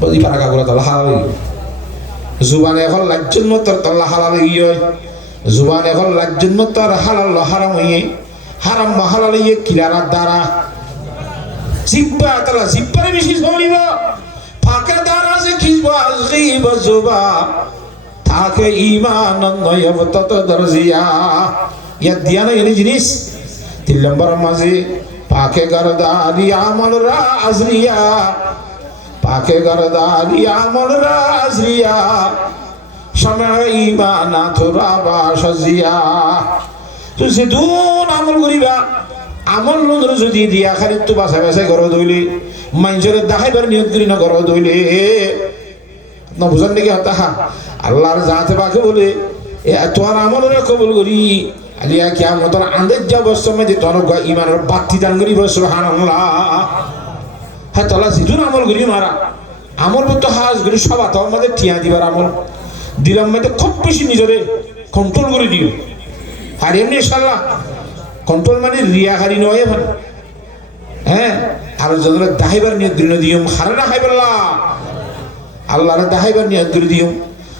বলি পারাকা করে তালা হারাল জুবানে এখন লাজ্জন মত তালা হারাল গিয়ে জুবান এখন লাজ্জন মত তার হালাল হারাম হইয়ে হারাম হালাল ইয়ে কিলারার দ্বারা জিব্বা তালা জিব্বারে বেশি সরিব ফাঁকে দ্বারা যে খিজবা জিব জুবা থাকে ঈমান নয়ব তত দরজিয়া ইয়া দিয়া না এই জিনিস 3 নম্বর মাঝে পাকে গরদারি আমল রাজরিয়া পাকে গরদারি আমল রাজরিয়া সময় ঈমান তোরা বাসজিয়া তুই দুন আমল করিবা আমল লোকের যদি দিয়া খালি তো বাসা বাসায় ঘর ধইলে মানুষের দেখাইবার নিয়ত করি না ঘর ধইলে না বুঝান নাকি তাহা আল্লাহর জাতে পাকে বলে এ তোর আমলের কবুল করি আলিয়া কিয়ামতের আন্দেজ যাব সময় তোর ইমানের বাতি দান করিব সুবহানাল্লাহ হ্যাঁ তোলা জিদুন আমল করি মারা আমল তো হাজ করি সব তো আমাদের ঠিয়া দিবার আমল দিলাম মধ্যে খুব বেশি নিজরে কন্ট্রোল করে দিও আর এমনি ইনশাআল্লাহ কন্ট্রোল মানে রিয়াকারি নয় মানে হ্যাঁ আর যারা দাহাইবার নিয়ত করে দিও হারানা খাইবাল্লাহ আল্লাহরে দাহাইবার নিয়ত করে দিও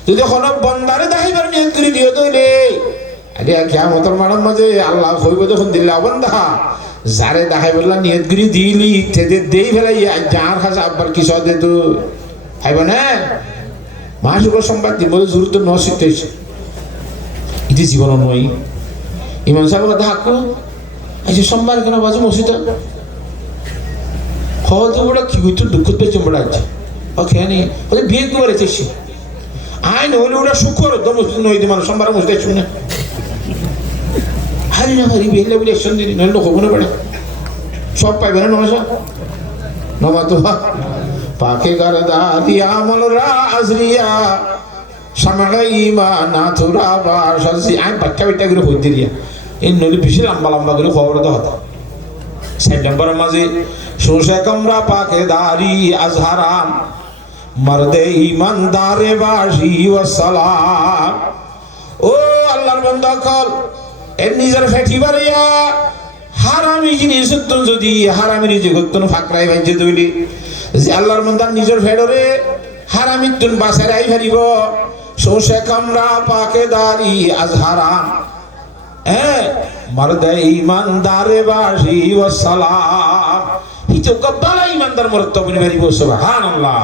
যদি কোন বন্দারে দাহাইবার নিয়ত করে দিও তইলে আরে কিয়ামতের মাঠের মাঝে আল্লাহ কইব যখন দিল্লা বন্দা যারে দাহাইবাল্লাহ নিয়ত করে দিলি তেদে দেই ফেলাই যার কাছে আব্বার কি সদে তো খাইব না মাসুকর সংবাদ দিব জরুরত নসিত হইছে ইতি জীবন নয় ইমাম সাহেব কথা হাকু আইছে সোমবার কেন বাজু মসজিদে হয়তো বড় কি হইতো দুঃখ পেয়েছে বড় আছে ওকে নি ওদের বিয়ে করে চেয়েছি আইন হইলে ওরা শুক্র তো মসজিদ নয় দিমান সোমবার মসজিদে শুনে হারি না হারি বিয়ে বলে একশন দিন নইলে লোক হবো না পড়ে সব পাইবে না নমা তো পাকে গরদা দিয়া আমল রাজরিয়া সামাগা ঈমান তোরা বাসজি আই বাচ্চা বাচ্চা করে হইতে দিয়া এই নলি বেশি লম্বা লম্বা করে খবর তো হতা 7 নম্বরের মাঝে সোশে কমরা পাকে দারি আজহারাম মর্দে ঈমানদারে বাসি ওয়াসালাম ও আল্লাহর বান্দা কল এর নিজের ফেটি বাড়িয়া হারামি জিনিস যদি হারামির জগৎ ফাকরাই ভাইজে দইলি যে আল্লাহর বান্দা নিজের ফেডরে হারামির তুন বাসারাই ফেরিব সোশে কমরা পাকে দারি আজহারাম মর্দে ঈমানদারে বাসি ওয়াসালাম ইতো কব্বালা ইমানদার মরত্ব বনি ভারিব সুবহানাল্লাহ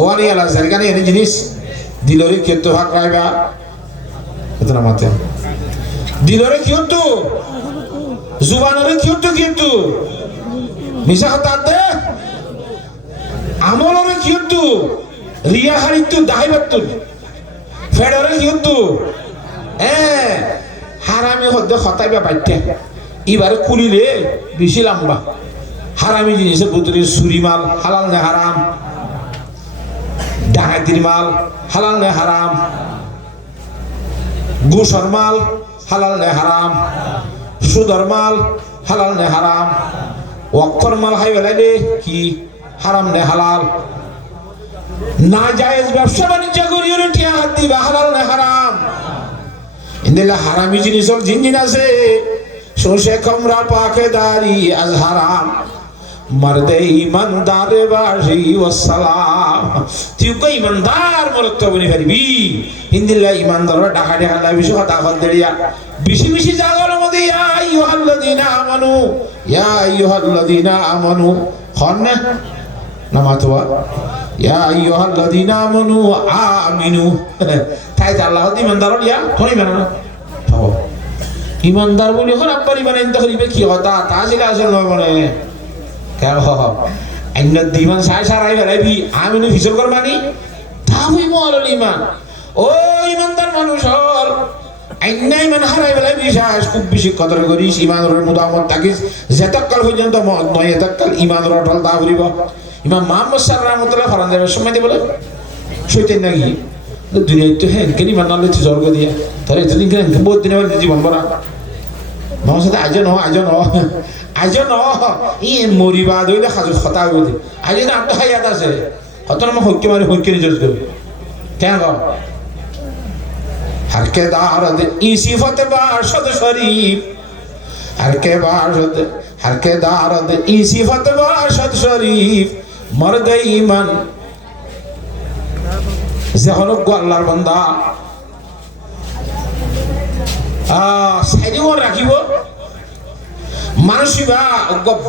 ওয়ানি আলা জারগানি এনে জিনিস দিলরে কেতো ভাগ রাইবা এতনা মাতে দিলরে কিয়তো জুবানরে কিয়তো মিশা কথা দে আমলরে কিয়তো রিয়া হারিতো দাহিবাতো ফেডরে কিয়তো হারামি হদ্দে খতাইবা বাইতে এবারে কুলিলে বেশি লম্বা হারামি জিনিসের ভিতরে চুরি মাল হালাল না হারাম ডাকাতির মাল হালাল না হারাম ঘুষের মাল হালাল না হারাম সুদের মাল হালাল না হারাম ওয়াক্ফর মাল হাই বেলাইলে কি হারাম না হালাল না জায়েজ ব্যবসা বাণিজ্য করিও টিয়া হাত দিবা হালাল না হারাম ইন্দিলা হারামি জিনিসের জিন আছে শোষে কমরা পাকেদারি আজ হারাম মর্দে ইমানদার বাসি ওয়াসসালাম তুই কই ইমানদার মরত বনি পারবি ইন্দিলা ইমানদার ঢাকা ঢাকা লা বেশি কথা কর দেয়া বেশি জাগার মধ্যে ইয়া আইয়ুহাল্লাযীনা আমানু খন্না নামাতওয়া ইয়া আইয়ুহাল্লাযীনা আমানু আমিনু তাই আল্লাহ ইমানদার ইয়া থই মানে না ইমানদার বলি এখন আব্বার ইমান এনতে করিবে কি কথা তা ছিলা আসল নয় মনে কেন আইন দিমান সারাই বেড়াইবি আমি ফিসল কর মানি তা হইব অলল ইমান ও ইমানদার মানুষ হল আইনা ইমান হারাই বেড়াই বিশ্বাস খুব বেশি কদর করিস ইমানের মুদামত থাকিস যেতকাল পর্যন্ত মত নয় এতকাল ইমানের অটল তা করিব ইমাম মুহাম্মদ সাল্লাল্লাহু আলাইহি ওয়াসাল্লাম ফরমান দেবে সময় দিয়ে বলে সইতেন নাকি দুনিয়ায় তো হ্যাঁ কেন ইমান নালে স্বর্গ দিয়া তাহলে এতদিন কেন বহুত দিনে জীবন ভরা আমার সাথে আজ ন ই মরিবা দইলে খাজু খতা হইব আজ না আপনি হায়াত আছে কত না হইকে মারি হইকে নিজের কেন হারকে দারদ ই সিফত বারশদ শরীফ হারকে দারদ ই সিফত বারশদ শরীফ মর্দ ঈমান যখন আল্লাহর বান্দা সাইডিও রাখিব মানুষিবা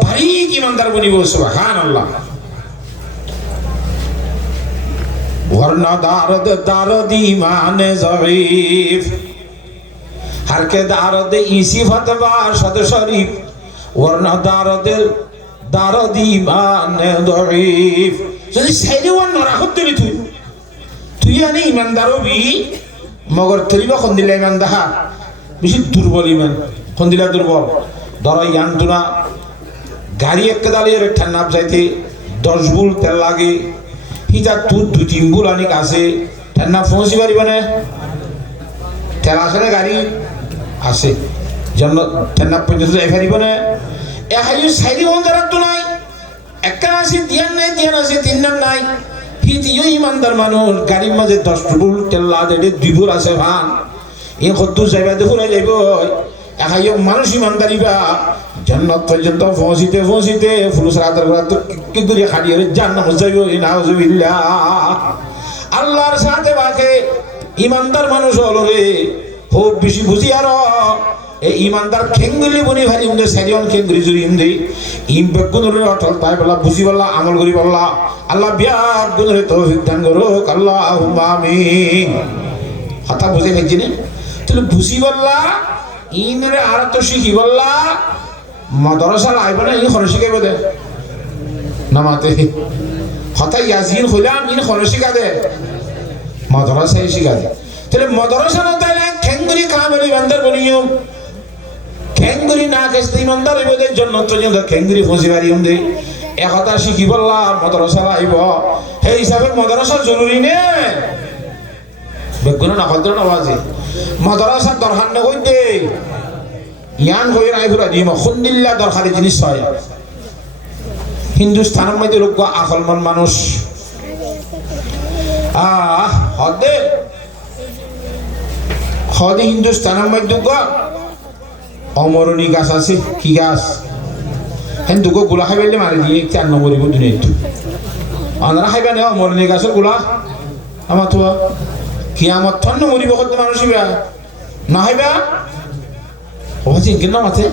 ভারী ইমানদার বনিব সুবহানাল্লাহ वरना दारद ईमान ज़ईफ हर के दारद इसी फतवा शद शरीफ वरना दारद ईमान ज़ईफ যদি সাইডে ওয়ান নরাখত দিলি তুই আনি ইমানদারও বি মগর তরিবা কোন দিলা ইমান দেখা বেশি দুর্বল ইমান কোন দিলা দুর্বল ধর ইয়ান্তুনা গাড়ি একটা দাঁড়িয়ে ঠান্ডা যাইতে 10 বুল তেল লাগে হিটা তুই 2-3 বুল আনিক আছে ঠান্ডা পৌঁছি পারিব না তেল আছে না গাড়ি আছে জন্য ঠান্ডা পর্যন্ত যাই পারিব না এ হাইও সাইডে ওয়ান জারাত তো নাই একটা আছে দিয়ান আছে 3 নাম নাই হিতিও ইমানদার মানুষ গাড়ির মাঝে 10 বুল তেল লাগে 2 বুল আছে ভান এ কত যাইবা দেখো যাইব একাইও মানুষ ইমানদারিবা জান্নাত পর্যন্ত পৌঁছিতে ফুলুস রাতের রাত কি করে খাড়িয়ে জান্নাত যাইব নাউজুবিল্লাহ আল্লাহর সাথে বাকে ইমানদার মানুষ হলো রে খুব বেশি বুঝি আর এই ইমানদার খেঙ্গুলি বনি ভারি উন্দে সারিয়ন খেঙ্গুলি জুরি উন্দে ইম বেগুনরে অটল তাই বলা বুঝি বলা আমল করি বলা আল্লাহ বিয়াত গুনরে তৌফিক দান করুক আল্লাহুম্মা আমিন কথা বুঝে গেছি না তাহলে বুঝি বলা ইনরে আর তো শিখি বললা মাদ্রাসা লাইব না ই খরচ শিখাইব দে নামাতে কথা ইয়াজিন হইলাম ইন খরচ শিখা দে মাদ্রাসায় শিখা দে তাহলে মাদ্রাসা না তাইলে খেঙ্গুরি কামেরি বান্দার বলিও খেঙ্গুরি না কেস্তে ইমানদার হইবদের জন্য তো যেন খেঙ্গুরি ফসি বাড়ি হম দে এ কথা শিখি বললা মাদ্রাসা লাইব সেই হিসাবে মাদ্রাসা জরুরি নে বেগুনা না হদ্র নওয়াজে মাদ্রাসা দরকার না হইতে ইয়ান হয়ে রাইফুরা দিমা খুন্দিল্লা দরকারি জিনিস হয় হিন্দুস্তানের মধ্যে লোক আকলমান মানুষ হদে হিন্দুস্তানের মধ্যে অমরণী গাছ আছে কি গাছ হেন দুগো গুলা খাইলে মারি দিয়ে 4 নম্বরিব দুনিয়া আনারা খাইবা না অমরণী গাছের গুলা আমার তো কিয়ামত থন্ন মরিব কত মানুষ হইবা না হইবা ওজি কেন মাথে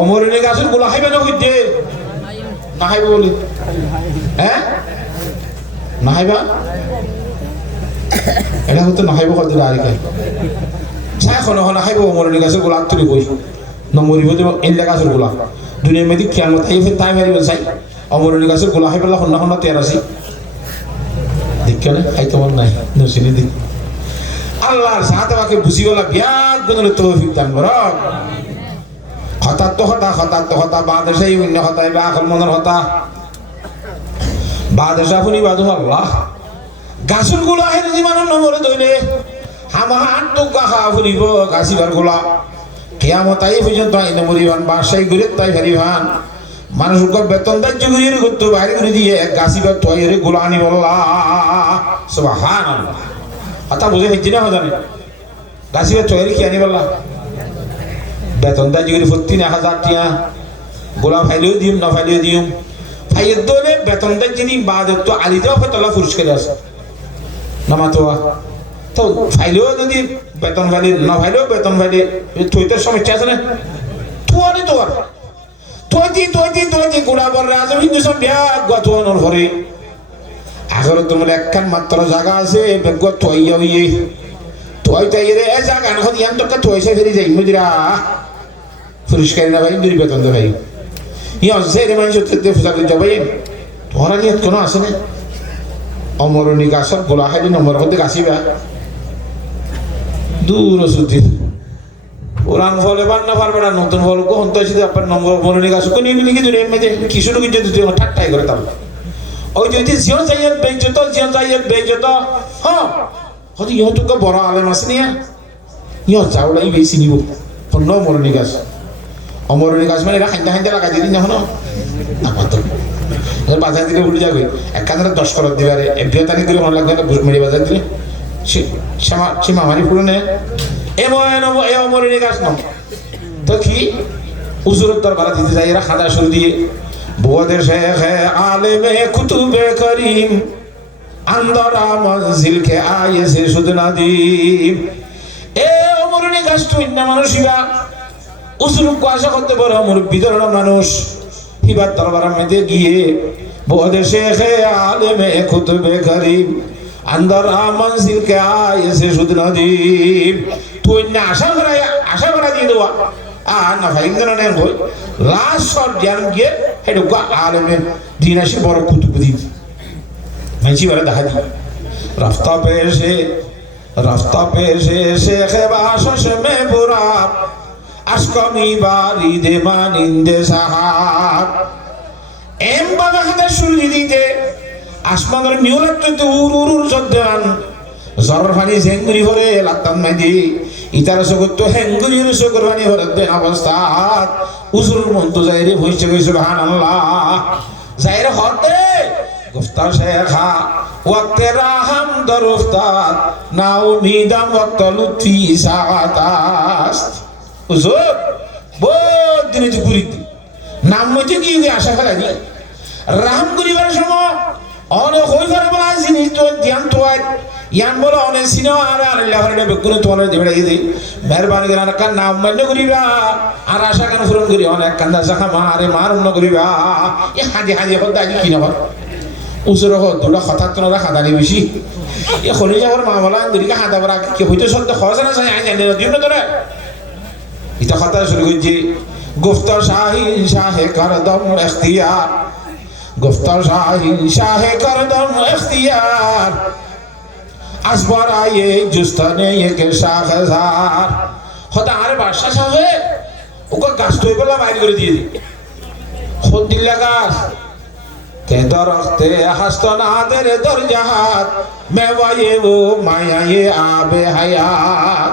অমরণী গাছের গুলা খাইবা না কইতে না হাইব বলি হ্যাঁ না হাইবা এটা হতো না হাইব কত আর কি ছায়া কোনো না হাইব মরণি গাছের গোলা তুলি কই নমরিব তো এলা গাছের গোলা দুনিয়া মেদি কিয়ামত আইবে তাই মারিব চাই অমরণি গাছের গোলা হাইবলা হন্না হন্না তের আছে দেখলে হাই তোমার নাই নসিনি দিক আল্লাহর সাথে বাকি বুঝিওলা বিয়াত গুণের তৌফিক দান করক হঠাৎ তো হতা বাদশাহী অন্য হতায় বা আকল মনের হতা বাদশাহ শুনি বাদু আল্লাহ গাছুর গোলা হেন জীবনের নম্বরে দইলে হামাহান তো গাহা ফুলিব গাছিবার গোলা কিয়ামত আই পর্যন্ত আইন মরিবান বাসাই ঘুরে তাই হারিবান মানুষকে বেতন দাহ্য ঘুরিয়ে করতে বাইরে ঘুরে দিয়ে গাছিবার তৈরি গোলা আনি বললা সুবহানাল্লাহ কথা বুঝে হইছি না জানে গাছিবার তৈরি কি আনি বললা বেতন দাহ্য ঘুরে 1000 টিয়া গোলা ফাইলেও দিম না ফাইলেও দিম ফাইয়ের দলে বেতন দাহ্য দিন বাদ তো আলিতেও ফতলা পুরস্কার আছে নামাতোয়া তো ফাইলেও যদি বেতন ফাইলে না ফাইলেও বেতন ফাইলে তুইতে সমস্যা আছে না তোয়ারে তোয়ার তুই গোড়া বল রাজা হিন্দুস্তান বিয়া গতোয়ানোর ঘরে আগর তোমার একখান মাত্র জায়গা আছে বেগ তোয়াইয়া হইয়ে তোয়াই তাই রে এ জায়গা এখন ইয়ান তোকে তোয়াইছে ফেরি যাই মুদিরা পুরস্কার না ভাই দুই বেতন দে ভাই ইয়া জেরে মানুষ তে ফুসাকে যাবে তোরা নিয়ে কোনো আছে না অমরণী গাছর গোলা খাইলে নম্বর হতে গাছিবা দূর সুতি পুরান ফলে বান্না পারবে না নতুন ফল কখন তো এসে আপনার নম্বর অমরণী গাছ কোন এমনি কি দুনিয়ার মধ্যে কিশোর কিন্তু তুই ঠাট্টাই করে তাহলে ওই যে জিও চাইয়ের বেজত হ্যাঁ হয়তো ইহতুকে বড় আলেম আছে নিয়া ইহ চাউলাই বেশি নিব অন্য অমরণী গাছ মানে এরা খাইতে লাগাই দিদি না হনো বাজার দিলে উঠে যাবে একখানে 10 করত দিবারে এক তারিখ দিলে মনে লাগবে মেরে বাজার দিলে সে মামারি পুরনে এ অমরণী গাছ ন তো কি উজুরের দরবার দিতে যাই এরা খাদা শুরু দিয়ে বুয়াদের শেখ আলেমে কুতুবে করিম আন্দরা মঞ্জিল কে আয়েছে শুধু নাদিম এ অমরণী গাছ তুই না মানুষিবা উজুরক আশা করতে পারো মুরব্বিদের মানুষ হিবার দরবার মধ্যে গিয়ে বুয়াদের শেখ আলেমে কুতুবে করিম আন্দরা মঞ্জিল কে আয়েছে শুধু নাদিম তুই না আশা করা দিয়ে দেওয়া আর না ভাই ইংরেজি নেন বই লাস্ট শট জ্ঞান গিয়ে হেডু আলেমে দিন আসে বড় কুতুব দিন মানছি বলে দেখা দি রাস্তা পেশে শেখে বাসস মে বুরা আশকমি বাড়ি দে মানিন্দে সাহার এম বাবা হাতে সুরজি দিতে আসমানের নিউলাতে উর জদ্দান জরর ফানি জেঙ্গুরি ভরে লাতান মাইদি ইতার জগত হেঙ্গুরির সুকরবানি ভরে দেন অবস্থা উজুর মন তো যাইরে ভইছে কই সুবহানাল্লাহ যাইরে হতে গুফতার শেখা ওয়াক্ত রাহম দরফতার না উমিদাম ওয়াক্ত লুতফি সাআতাস উজুর বহুত দিনে পুরি নাম মতে কি আশা করা দি রাহম করিবার সময় অনেক হইবার বলা জিনিস তো ধ্যান তো ইয়ান বলো অনেক সিনেমা আর আল্লাহ হরে বেগুন তোমার দেবড়া দিদি মেহরবানি করে আর কান নাম মান্য করিবা আর আশা কেন পূরণ করি অনেক কান্দা জাখা মারে মারুন করিবা এ হাজি হল দাজি কি না উসুর হল দুলা কথা তো না খাদানি বেশি এ খনি যাবার মামলা দুরিকা হাদা বড়া কি হইতো সত্য খরচ না চাই আইন জানি দিও না তোরা এটা কথা শুরু করছি গুফতার শাহিন শাহে করদম ইখতিয়ার গুফতার শাহিন শাহে করদম ইখতিয়ার আসবার আয়ে জুস্তানে একে শাহজার হতা আরে বাদশা সাহেব ওকে গাছ তৈ বলা বাইর করে দিয়ে দি খোদ দিল্লা গাছ তে দরখতে হাসতনাদের দরজাহাত মেওয়ায়ে ও মায়ায়ে আবে হায়াত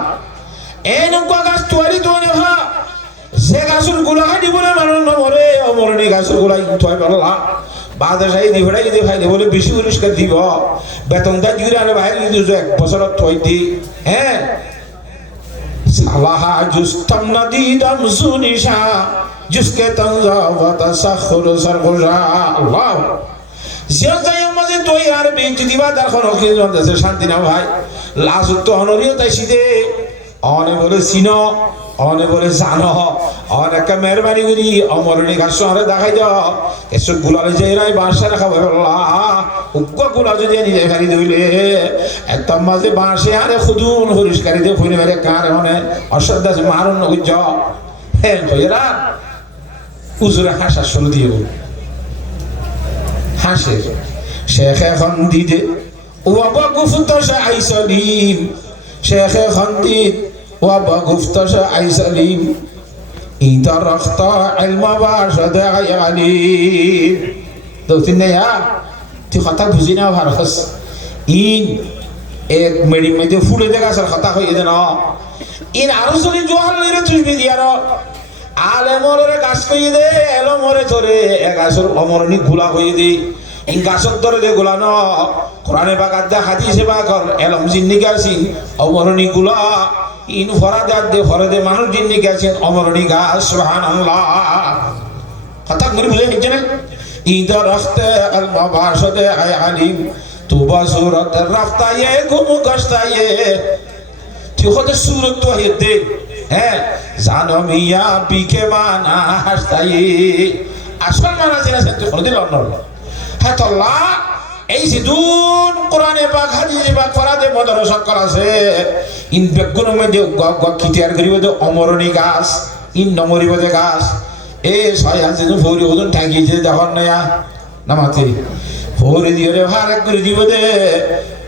এনকা গাছ তৈরি তৈরি হা সে গাছের গুলা দিব না মানুষ নমরে অমরণী গাছের গুলা তৈ বললা বাদশাহী দিবড়া যদি ভাইলে বলে বেশি পুরস্কার দিব বেতনটা দিলে আরে বাইরে যদি 1 বছর তৈ দি হ্যাঁ সালাহা জুস্তাম নদীদম সুনিশা जिसके तंजा व तसखुर सरगुजा আল্লাহ জিয়াতাই মাঝে তো আর বেঞ্চ দিবা দরখান হকি জন্দেছে শান্তি না ভাই লাজ তো অনরিও তাই সিদে অনে বলে চিনো অনে বলে জানো অনেকটা মেহরবানি করি অমরণী ঘাস শহরে দেখাই দাও এসব গুলালে যে নাই বাসা রাখা উগ্র গুলা যদি নিজে খালি ধইলে একদম মাঝে বাঁশে আরে খুদুন পরিষ্কারি দিয়ে খুঁজে মেরে কার মানে অশ্রদ্ধা মারুন নগুজ হ্যাঁ এরা উজুরে হাসা শুরু দিয়ে হাসে শেখ এখন দিদে ওয়াবা গুফতশ আইসলিম শেখ এখন দিদ ওয়াবা গুফতশ আইসলিম ইদা রখতা ইলমা বাশদ আয়ালিম তো তিনে ইয়া তুই কথা বুঝি না ভারস ইন এক মেডি মেদে ফুলে দেখা সর কথা হয়ে দেন ইন আরো সরি জোয়াল লইরে তুই দিয়ার আলে মরে গাছ কইয়ে দে এলো মরে তোরে এক আসর অমরণী গুলা হয়ে দে ইন গাছর ধরে দে গুলা ন কোরআনে বাগাত দে হাদিসে বাগর এলম জিন্নি গাছিন অমরণী গুলা ইন ফরাদাত দে ফরাদে মানুষ জিন্নি গাছেন অমরণী গাছ সুবহানাল্লাহ কথা করে বুঝে নিচ্ছে না ইদা রাখতে আল মাবাশদে আয় আলিম তুবা সুরত রাফতায়ে গুমু গস্তায়ে তুই কত সুরত তো হেদে হ্যাঁ জানো মিয়া বিকে মানা হাসতায়ে আসল মানা জেনে তুই কোনদিন লন্ডন হ্যাঁ তোল্লা এই সিদুন কোরআনে পাক হাদিসে পাক ফরাদে মাদ্রাসা করাছে ইন বেগুন মধ্যে খিতিয়ার করিব দে অমরণী গাছ ইন নমরিব দে গাছ এ ছয় হাজার ভৌরি ওজন ঠাকিয়েছে দেখুন না নামাতে ভৌরি দিয়ে ভাড়া করে দিব দে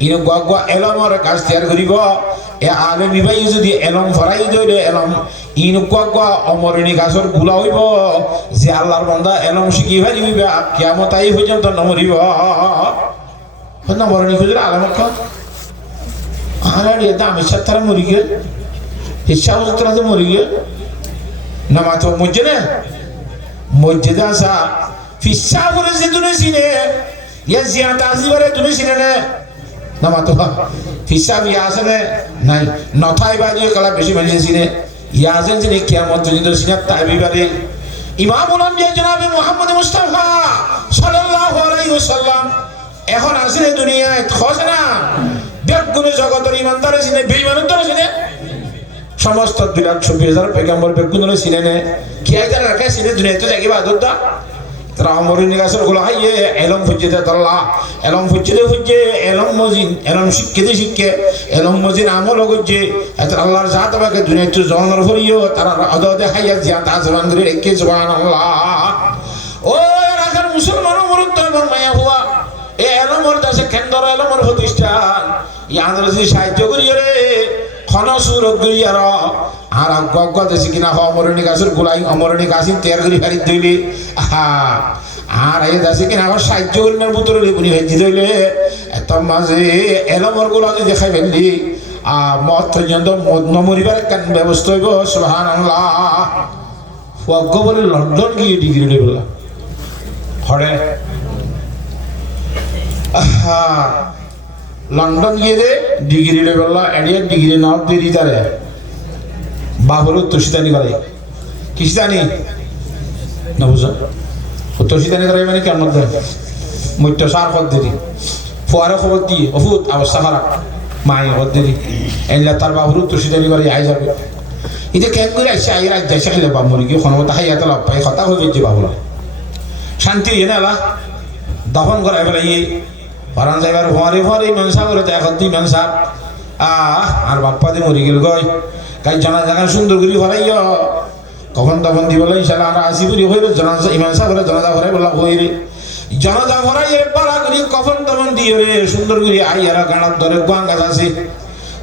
ইন গুয়া এলমর গাছ তৈরি করিব এ আলমী ভাই যদি এলম ফরাই দিলে এলম ইন গুয়া অমরণী গাছর গুলা হইব যে আল্লাহর বান্দা এলম শিখি পারিবি কিয়ামত আই পর্যন্ত নমরিব নমরণী খুঁজলে আলম খা আর দামি সাতারা মরি গে হিসাব তো মরি গে নামাতো মজ্জে না মসজিদ আসা ফিসা করে যে দুনে সিনে ইয়া জিয়াতা আসিবারে দুনে সিনে না নামাতো ফিসা বিয়া আছে না নাই নথাই বাজি কলা বেশি মানে সিনে ইয়া আছেন যে কিয়ামত যদি সিনে তাইবি বারে ইমামুল আম্বিয়া জনাবে মুহাম্মদ মুস্তাফা সাল্লাল্লাহু আলাইহি ওয়াসাল্লাম এখন আছে দুনিয়ায় খোঁজে না বেগুনে জগতের ইমানদার সিনে বেঈমানদার সিনে সমস্ত 2,24,000 পেগম্বর বেগুনে সিনে নে কি আইতা রাখে সিনে দুনিয়া তো জাগিবা দদা তারা অমরণী গাছের গুলো হাইয়ে এলম ফুজিতে আল্লাহ এলম ফুজিতে এলম মজিন এলম শিক্ষে এলম মজিন আমল করছে এত আল্লাহর জাত আমাকে দুনিয়া তো জন্মর ভরিও তারা অদতে হাইয়া জিয়া তা জবান করে রেখে সুবহানাল্লাহ ও রাখার মুসলমান মরুত এবং মায়া হুয়া এ এলমর দাসে কেন্দ্র এলমর প্রতিষ্ঠান ইয়াদের যদি সাহায্য করি রে খনসুর গরিয়ার আর গগ দেশে কিনা অমরণী গাছের গোলাই অমরণী গাছ তৈরি করে ফারি দইলে আর এই দেশে কিনা সাহায্য করিনার ভিতরে লেবুনি ভেজি দইলে এত মাঝে এলমর গোলা যদি দেখাই ফেললি মত পর্যন্ত নমরিবার কেন ব্যবস্থা হইব সুবহানাল্লাহ গগ বলে লন্ডন গিয়ে ডিগ্রি লইব হরে লন্ডন গিয়ে দে ডিগ্রি লেবেল এড়িয়ে ডিগ্রি নাও দেরি তারে বাবর তোষিতানি করে কিসিতানি না বুঝো তোষিতানি করে মানে কেমন দেয় মধ্য সার কর দেরি ফুয়ারে খবর দিয়ে অভূত অবস্থা খারাপ মায়ে কর দেরি এনলে তার বাবর তোষিতানি করে আই যাবে এটা কেন করে আসছে আই রাজ যাইছে খেলে বাপ মরি গিয়ে কোনো মতো হাইয়াতে লাভ পাই কথা হয়ে যে বাবুরা শান্তি হইয়ে না দফন করা এবার বারান যাইবার ভরে মেনসা করে এখন তুই মেনসা আর বাপ্পা দিয়ে মরি গেল গই কাই জানা জায়গা সুন্দর করে ভরাই কখন তখন দিব ইনশাল্লাহ আর আসি করি হইল জানাজা ইমানসা করে জানাজা ভরাই বলা হই রে জানাজা ভরাই পালা করি কখন তখন দিয়ে রে সুন্দর করে আই আর গানার ধরে গোয়াং গাছ আছে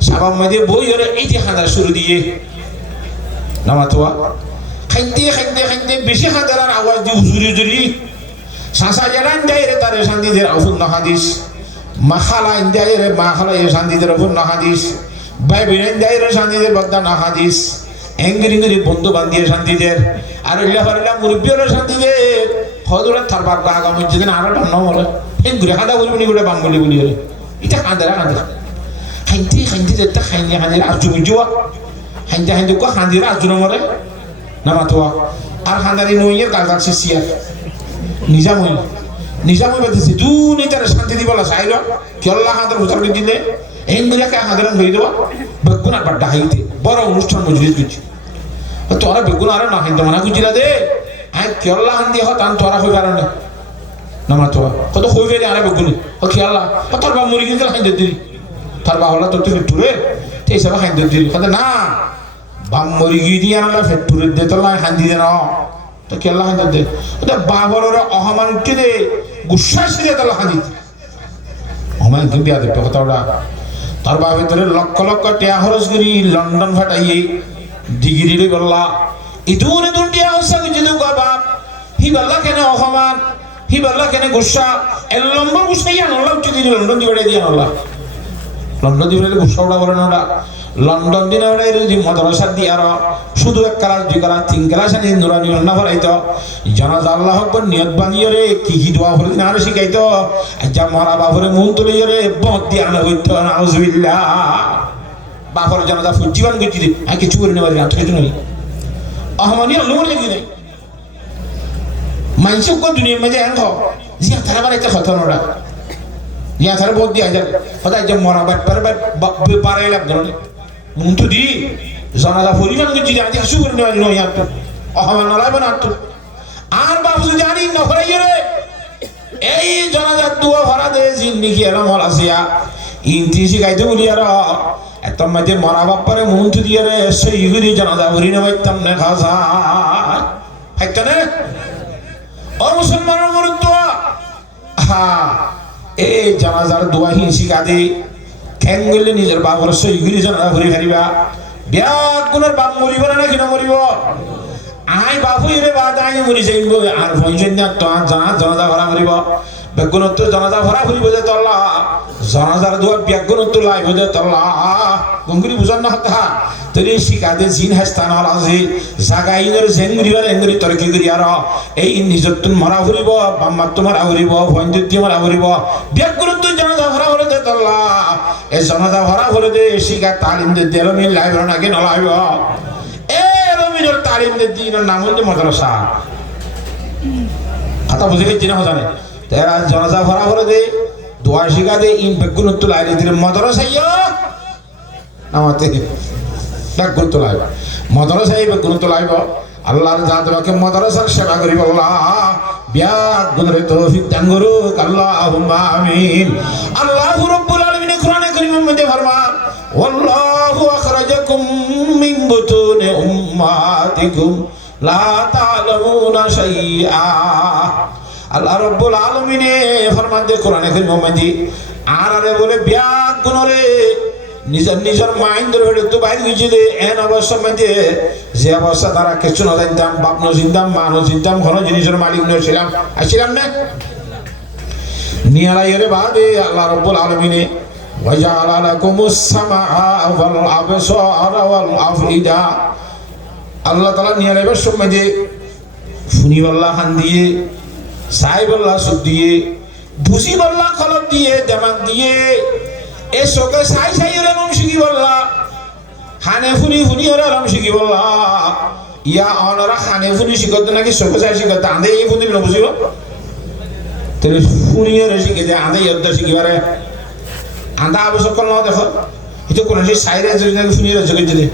সাবাম মধ্যে বই রে এই যে হাঁদা শুরু দিয়ে নামাতোয়া খাইতে বেশি হাঁদার আওয়াজ দিয়ে জুরি সাসা জানান যায় রে তারে শান্তিদের অপূর্ণ হাদিস মাখালা ইন্দিয়ায় রে মাখালা এ শান্তিদের অপূর্ণ হাদিস ভাই বোন যায় রে শান্তিদের বদান হাদিস এঙ্গিরি বন্ধু বান্ধিয়ে শান্তিদের আর ইল্লা মুরব্বিয়র শান্তিদের হদুরা থারবার গাগা মসজিদে আর বান্ন বলে এঙ্গুরি হাদা বলি গুড়ে বাঙ্গলি বলি রে এটা কাঁদারা খাইতে যেতে খাইনি আর জুয়া হাইতে কো হাঁদিরা আজুন মরে নামাতোয়া আর হাঁদারি নইয়ের গাল সিয়ার নিজামই বাদিছে দুনি তার শান্তি দিবলা চাইল কি আল্লাহ হাঁদার উদাহরণ দিলে এগুলাকে হাজারান হয়ে দেওয়া বেগুন আর বাড্ডা হাইতে বড় অনুষ্ঠান মজলিস করছি তোরা বেগুন আরো না হাইতে মানা গুজিলা দে হ্যাঁ কেরলা হান দিয়ে হতান তোরা হয়ে পারো না নামা তোরা কত হয়ে ফেলে আরে বেগুনি ও খেয়াল্লা ও তোর বা মুরগি দিলে হাইতে দিলি তার বা হল্লা তোর তো ফেটুরে সেই হিসাবে হাইতে দিলি কথা না বাম মুরগি দিয়ে আনলা ফেটুরে দে তোর হান দিয়ে না তো কেরলা হাইতে দে ওটা বাবরের অহমান উঠে দে গুসা সিরে তোর হান দিতে অহমান কিন্তু বিয়া দেবে কথা ওটা তার বা ভেতরে লক্ষ লক্ষ টিয়া খরচ করি লন্ডন ফাটাইয়ে ডিগ্রি বললা ইদুন ইদুন টিয়া হসা গুজিদু বাপ হি বললা কেন অহমান হি বললা কেন গুসা এল নম্বর গুসাইয়া নল্লা উঠে দিল লন্ডন দিবাড়ে দিয়া নল্লা লন্ডন দিবাড়ে গুসা ওটা বলে না ওটা লন্ডন দিনে ওটা যদি মাদ্রাসা দিয়ে আর শুধু এক ক্লাস দুই ক্লাস তিন ক্লাস আনি নুরানি রান্না ভরাইতো জানাজা আল্লাহ আকবার নিয়ত বানিয়ে রে কি কি দোয়া করে না শিখাইতো আচ্ছা মরা বাবরে মুন তুলে রে বদ দিয়ে আনা হইতো নাউজুবিল্লাহ বাপর জানাজা ফুজিবান গেছি রে আর কিছু করে নেওয়া যায় কিছু নাই আহমানি আল্লাহ লেগে নাই মানুষ কো দুনিয়ার মধ্যে এন খাও জিয়া তারা বার একটা কথা নড়া জিয়া তারা বদ দিয়ে আজার কথা যে মরা বাট পারে পারে লাগতো না মুন তো দি জানাজা ফুরিবান গেছি আজ কিছু করে নেওয়া যায় ইয়ার তো আহমান নলাইব না তো আর বাবু জানি না হরাইয়ে রে এই জানাজার দুয়া ভরা দে জিন্দিগি এরম হল আসিয়া ইনতি শিখাইতে বলি আর এত মাঝে মরা বাপ্পারে মুন্টু দিয়ে রে সেই গুলি জানাজা ভরি না পাইতাম না খাসা হাইতা না ও মুসলমানের গুরুত্ব হা এই জানাজার দোয়া হি শিখা দে কেন গেলে নিজের বাবার সেই গুলি জানাজা ভরি হারিবা ব্যাগ গুণের বাপ মরিব না কিনা মরিব আই বাবু রে বাদ আই মরি যাইব আর ভঞ্জন না তো জানাজা ভরা মরিব বেগুনত জানাজা ভরা ফুরিব যে তল্লা জানাজার দোয়া বেগুনত লাইব যে তল্লা গঙ্গুরি বুঝান না কথা তরি শিকাদে জিন হাস্তান হল আছে জাগাইনের জেঙ্গুরি বারে এঙ্গুরি তরকি করি আর এই নিজতুন মারা ফুরিব বাম্মাত মারা ফুরিব ভঞ্জতি মারা ফুরিব বেগুনত জানাজা ভরা হলে যে তল্লা এই জানাজা ভরা হলে যে শিকা তালিম দে দেলমি লাইব না কি নলাইব এ রমিনের তালিম দে দিনের নাম হল মাদ্রাসা কথা বুঝে গেছি না জানে তেরা জানাজা ভরা হলে দে দোয়া শিখা দে ইন বেগুনত লাইলে দিলে মাদ্রাসাইয়া নামাতে বেগুনত লাইব মাদ্রাসাই বেগুনত লাইব আল্লাহর জাতবাকে মাদ্রাসার সেবা করিব আল্লাহ বেগুনের তৌফিক দান করুক আল্লাহুম্মা আমিন আল্লাহু রাব্বুল আলামিন কোরআনে কারীমের মধ্যে ফরমান ওয়াল্লাহু আখরাজাকুম মিন বুতুনি উম্মাতিকুম লা তা'লামুনা শাইআ আল্লাহ রাব্বুল আলামিন ফরমান দে কোরআনে কারীমের মধ্যে আর আরে বলে বেগুনরে নিজের নিজের মাইন্ডের ভেতরে তো বাইরে গিয়ে দে এন অবস্থা মধ্যে যে অবস্থা তারা কিছু না জানতাম বাপ না চিনতাম মা না চিনতাম কোনো জিনিসের মালিক নছিলাম আসছিলাম না নিয়ালাইরে বাদে আল্লাহ রাব্বুল আলামিন ওয়াজআলা লাকুমুস সামাআ ওয়াল আবসারা ওয়াল আফইদা আল্লাহ তাআলা নিয়ালাইবার সময় ফুনি আল্লাহ হান দিয়ে সাইব আল্লাহ সুদ দিয়ে বুঝি আল্লাহ কলব দিয়ে দিমাগ দিয়ে এ সোকে সাই সাই এর নাম শিখি বললা হানে ফুনি ফুনি এর নাম শিখি বললা ইয়া অনরা হানে ফুনি শিখত নাকি সোকে সাই শিখত আন্দে এই ফুনি না বুঝিব তেরে ফুনি এর শিখে দে আন্দে ইয়দ শিখিবারে আন্দা আবশ্যক না দেখো এটা কোন সেই সাইরে যদি নাকি ফুনি এর জগে দিলে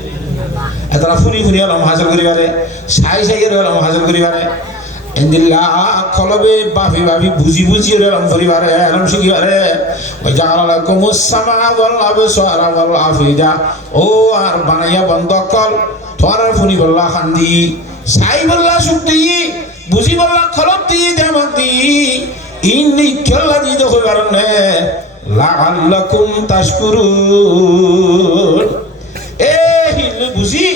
এতরা ফুনি ফুনি এর নাম হাসিল করিবারে সাই সাই এর নাম হাসিল করিবারে ইন্দিল্লা কলবে বাফি বাফি বুঝি বুঝি এর নাম করিবারে নাম শিখিবারে ওয়াজআলা লাকুমুস সামাআ ওয়াল আবসারা ওয়াল আফিদা ও আর বানাইয়া বন্ধ কল তোর ফুনি বল্লা খান্দি সাই বল্লা শুক্তি বুঝি বল্লা খলব দি দেমক দি ইন্নি কেল্লা দি দেখো কারণে লাআল্লাকুম তাশকুরুন এ হিল বুঝি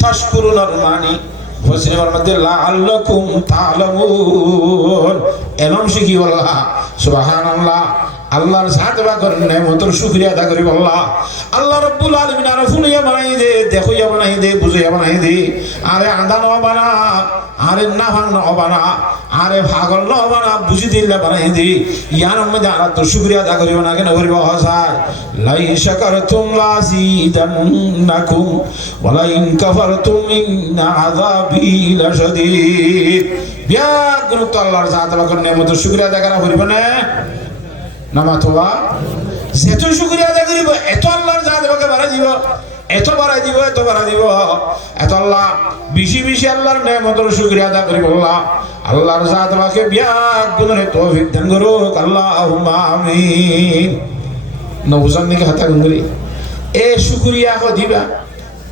তাশকুরুন আর মানি ফসিলের মধ্যে লাআল্লাকুম তা'লামুন এমন শিখি বল্লা সুবহানাল্লাহ আল্লাহর সাথে বা করেন নেমতের শুকরিয়া আদা করি আল্লাহ আল্লাহ রাব্বুল আলামিন আর ফুলিয়া বানাই দে দেখইয়া বানাই দে বুঝিয়া বানাই দে আরে আদা ন বানা আরে না ভাঙ ন বানা আরে পাগল ন বানা বুঝি দিলে বানাই দে ইয়ার মধ্যে আর তো শুকরিয়া আদা করিব না কেন করিব হাসায় লাই শাকারতুম লাযিদান্নাকুম ওয়ালা ইন কাফারতুম ইন্না আযাবি লাশাদীদ বিয়াগুন তো আল্লাহর জাত বা নেমতের শুকরিয়া আদা করা করিব না নামাতোয়া যেহেতু শুকরিয়া আদায় করিব এত আল্লাহর জাত আমাকে বাড়াই দিব এত বাড়াই দিব এত বাড়াই দিব এত আল্লাহ বেশি বেশি আল্লাহর নেয়ামতের শুকরিয়া আদা করি বললাম আল্লাহর জাত আমাকে বিয়াক গুণের তৌফিক দান করুক আল্লাহুম্মা আমিন নবুজান দিকে হাতা গুঙ্গরি এ শুকরিয়া কো দিবা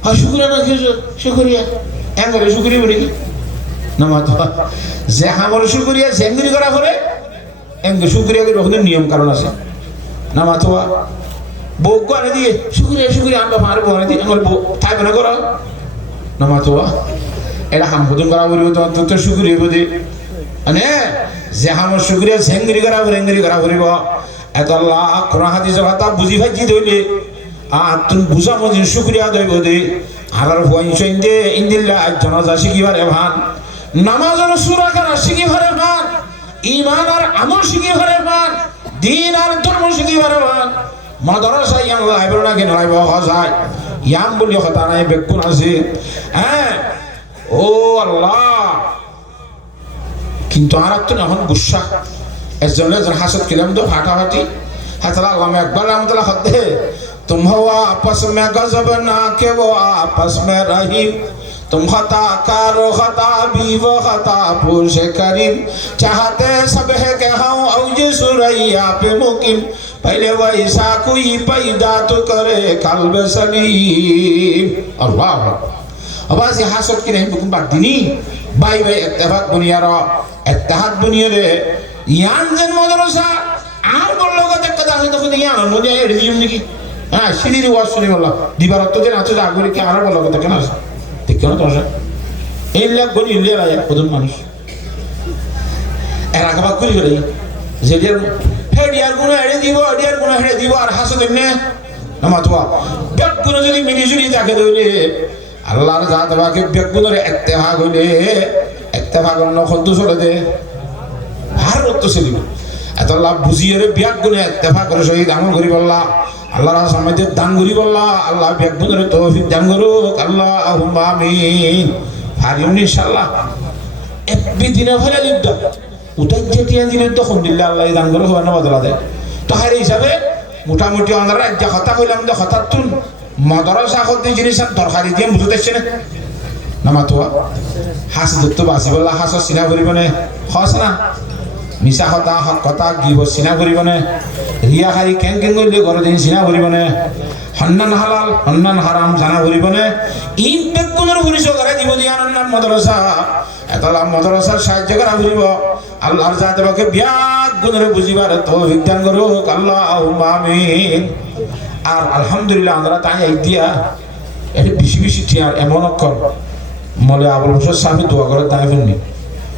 হ্যাঁ শুকরিয়া না কিছু শুকরিয়া এঙ্গরে শুকরিয়া বলি কি না মাতো যে আমার শুকরিয়া জেঙ্গুরি করা করে এঙ্গ শুকরিয়া করে ওখানে নিয়ম কারণ আছে না মাতো বউক আনে দিয়ে শুকরিয়া শুকরিয়া আমরা মারবো আনে দিয়ে আমার বউ তাই মনে করো না মাতো এটা হাম হতুন করা বলিব তো শুকরিয়া বলি মানে যে আমার শুকরিয়া জেঙ্গুরি করা করে এঙ্গুরি করা করিব এত আল্লাহ কোরআন হাদিসের কথা বুঝি ভাজি দইলে আর তুমি বুঝা মজিন শুকরিয়া দইব দে আলার ভয়ন দে ইন্দিল্লা জানাজা শিখিবারে ভান নামাজ আর সূরা কারা শিখিবারে ভান ঈমান আর আমল শিখিবারে ভান দ্বীন আর ধর্ম শিখিবারে ভান মাদ্রাসা ইয়াম লাইব্রেরি না কেন লাইব হয় ইয়াম বলি কথা নাই বেকুন আছে হ্যাঁ ও আল্লাহ কিন্তু আর তো এখন গুসা একজন হাসত কিলাম তো ফাটাফাটি হাতলা আল্লাহ একবার আমতলা হতে तुम हो आपस में गजब ना के वो आपस में रहीम तुम खता कारो खता भी वो खता पूछे करीम चाहते सब है कि हम औजे सुरैया पे मुकिम पहले वैसा कोई पैदा तो करे कल्ब सलीम अल्लाह अब आज हासत की नहीं बुकुम बात दिनी बाई बाई इत्तेफाक बुनिया रो इत्तेहाद बुनिया रे यान जन मदरसा आर बोलो का तक कदा तो खुद यान मुझे रिव्यू नहीं की হ্যাঁ সিঁড়ির ওয়াজ শুনি বললাম দিবারত্ব যে নাচে আগুরি কি আর বলো কথা কেন আছে ঠিক কেন তো আসে এই লাখ গনি ইলিয়া রায় প্রধান মানুষ এর আগাবাগ করি করে যে হেডিয়ার গুণ হেড়ে দিব হেডিয়ার গুণ হেড়ে দিব আর হাসো তেমনি নামাতোয়া ব্যাগ গুণ যদি মিলি জুলি তাকে ধরলে আল্লাহর জাত বাকে ব্যাগ গুণের ইত্তেফাক হইলে ইত্তেফাক অন্য খদ্দ চলে দে আর রত্ত চলিব এত লাভ বুঝিয়ে ব্যাগ গুণে ইত্তেফাক করে শহীদ আমল করি বললা আল্লাহর সামনে দান করি বললা আল্লাহ ব্যাগ গুণের তৌফিক দান করুক আল্লাহুম্মা আমিন পারিম ইনশাআল্লাহ একবি দিনে ফেলে লিখদ উঠাই যেটিয়া দিলে তো আলহামদুলিল্লাহ আল্লাহ দান করে হবে না বদলা দেয় তো হারে হিসাবে মোটামুটি আমরা একটা কথা কইলাম তো হঠাৎ তুন মাদ্রাসা করতে জিনিস দরকারি দিয়ে বুঝতে আসছে না মাতোয়া হাস দত্ত বাসি বললা হাস সিনা করিবনে হস না মিছা কথা হক কথা গিব চিনা করিবনে রিয়া হারি কেং কেং করলে ঘর দিন চিনা করিবনে হন্নান হালাল হন্নান হারাম জানা করিবনে ইন বেগুনের পরিচয় করাই দিব দিয়া নাম মাদ্রাসা এতলা মাদ্রাসার সাহায্য করা করিব আল্লাহর জাত বাকে ব্যাগ গুণরে বুঝিবার তৌফিক দান করুক আল্লাহুম্মা আমিন আর আলহামদুলিল্লাহ আমরা তাই এই দিয়া এটা বেশি বেশি টিয়ার এমন অক্ষর মলে আবুল হোসেন সাহেব দোয়া করে তাই বলনি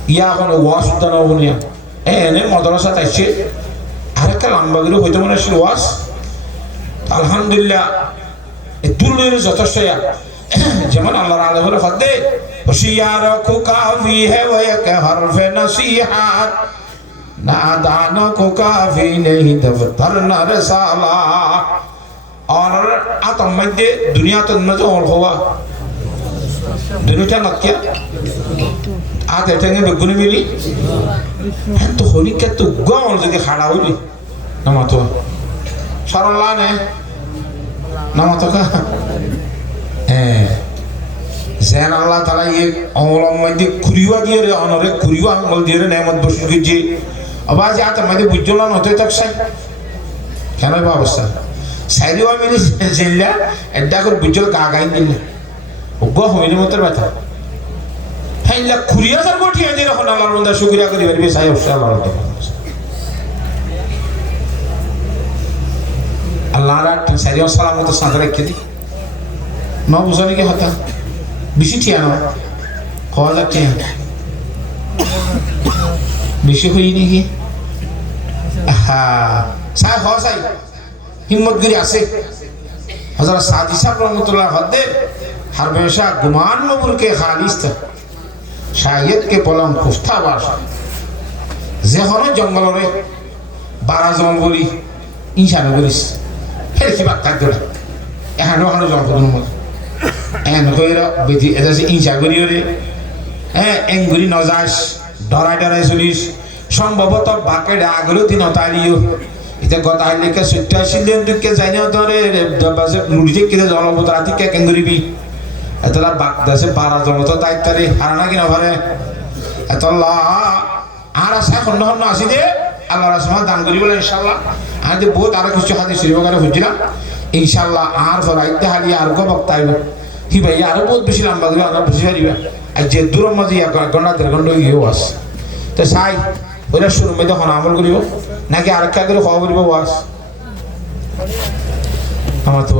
ইয়া এখন ওয়াজ উদ্যান হবনিয়া এনে মাদ্রাসা তাইছে আরেকটা লম্বা করে হইতে মনে ছিল ওয়াজ আলহামদুলিল্লাহ দুলের যথেষ্ট যেমন আল্লাহর আলাদা হদে হুশিয়ার কো কাফি হে ওয়া এক হরফে নসিহাত নাদানা কো কাফি নেহি দফতর না রিসালা আর আতম মধ্যে দুনিয়াতে মধ্যে অল হওয়া দুনিয়াটা নাকিয়া আতে টেঙ্গে বেগুনি মিলি তো হরিকে তো গল যদি খাড়া হইলি নামাতো সরলা নে নামাতো কা হ্যাঁ যেন আল্লাহ তাআলা এই অমলম মধ্যে কুরিয়া দিয়ে রে অনরে কুরিয়া আঙ্গল দিয়ে রে নেমত বসু গিয়ে আবাজ আতে মধ্যে বুঝলা নতে তক সাই কেন বা অবস্থা সাইরিও মিলি জিল্লা এডা করে বুঝল গাগাই দিলে ওগো হইনি মতের কথা হাইলা কুরিয়া যার বটিয়া দিয়ে রাখুন আল্লাহর বান্দা শুকরিয়া করি পারবে সাই আল্লাহর আল্লাহর সাইরিও সালামত সাদা রেখে দি ন বুঝানি কি হতা বেশি ঠিয়া না কওয়া ঠিয়া বেশি হই নাকি হ্যাঁ সাই হ সাই হিম্মত গিরি আছে হযরত সাদি সাহেব রহমাতুল্লাহ হদে हमेशा गुमान मबूल के खालिस था शायद के पलम खुफ्ता बास जेहनो जंगल रे 12 জন বলি ইনশাআল্লাহ বলিস ফের কি বাত থাকতো না এখানে হলো জঙ্গল মত এন কইরা বেদি এদাসে ইনশা করিও রে হ্যাঁ এঙ্গুরি নজাস ডরাই ডরাই চলিস সম্ভবত বাকে আগলো দিন তারিও এটা কথা লেখা সত্যি আসিলেন দুঃখে যাই না ধরে বাসে লুড়ি থেকে জলবত রাতি কে কেন করিবি এতলা বাগদাসে 12 জন তো দায়িত্বারে হারানা কিনা পারে এতলা আর আশা খন্ড খন্ড আসি দে আল্লাহ রাসমা দান করি বলে ইনশাআল্লাহ আজ বহুত আরো কিছু হাদিস শরীফ করে বুঝছিলাম ইনশাআল্লাহ আর ফরাইতে হালি আর গো বক্তাইব কি ভাই আরো বহুত বেশি লম্বা করে আমরা বুঝি পারিবা আর যে দূর মাঝে এক ঘন্টা 1.5 ঘন্টা গিয়ে ওয়াস তো সাই ওরা শুরু মধ্যে এখন আমল করিব নাকি আরেকটা করে খাওয়া করিব ওয়াস আমার তো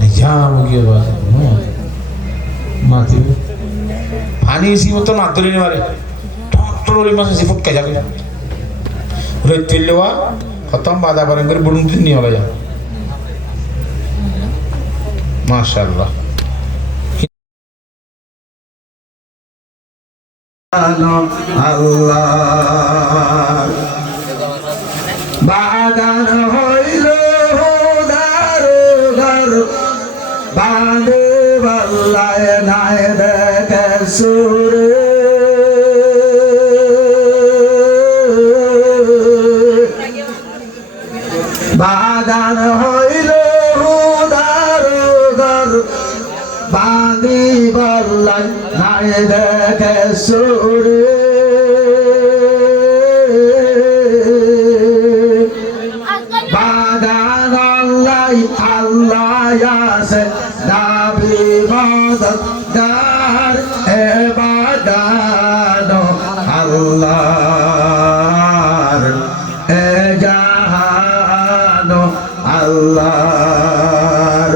নিজাম গিয়ে ওয়াস মাতি পানি সি মতো না ধরে নেবারে টটরি মাছ সি ফুটকে যাবে রইতে লওয়া খতম বাদা বারেন করে বুড়ুন দিন নিয়ে যা মাশাআল্লাহ আল্লাহ বাগান হইল দারোগার বাঁধে বল্লায় নাই দেখে সুরে বাগান হইল দারোগার বাঁধি বল্লায় নাই দেখে সুরে বাগান আল্লাহ আল্লাহ আছে দাবি মদদগার এ বাগান আল্লাহর এ জাহান আল্লাহর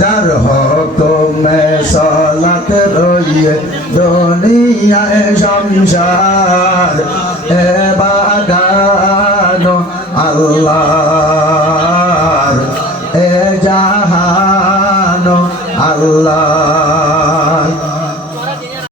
যার হুকুমে সালাত রইয়ে দুনিয়ায় সংসার এ বাগান আল্লাহর এ জাহান আল্লাহ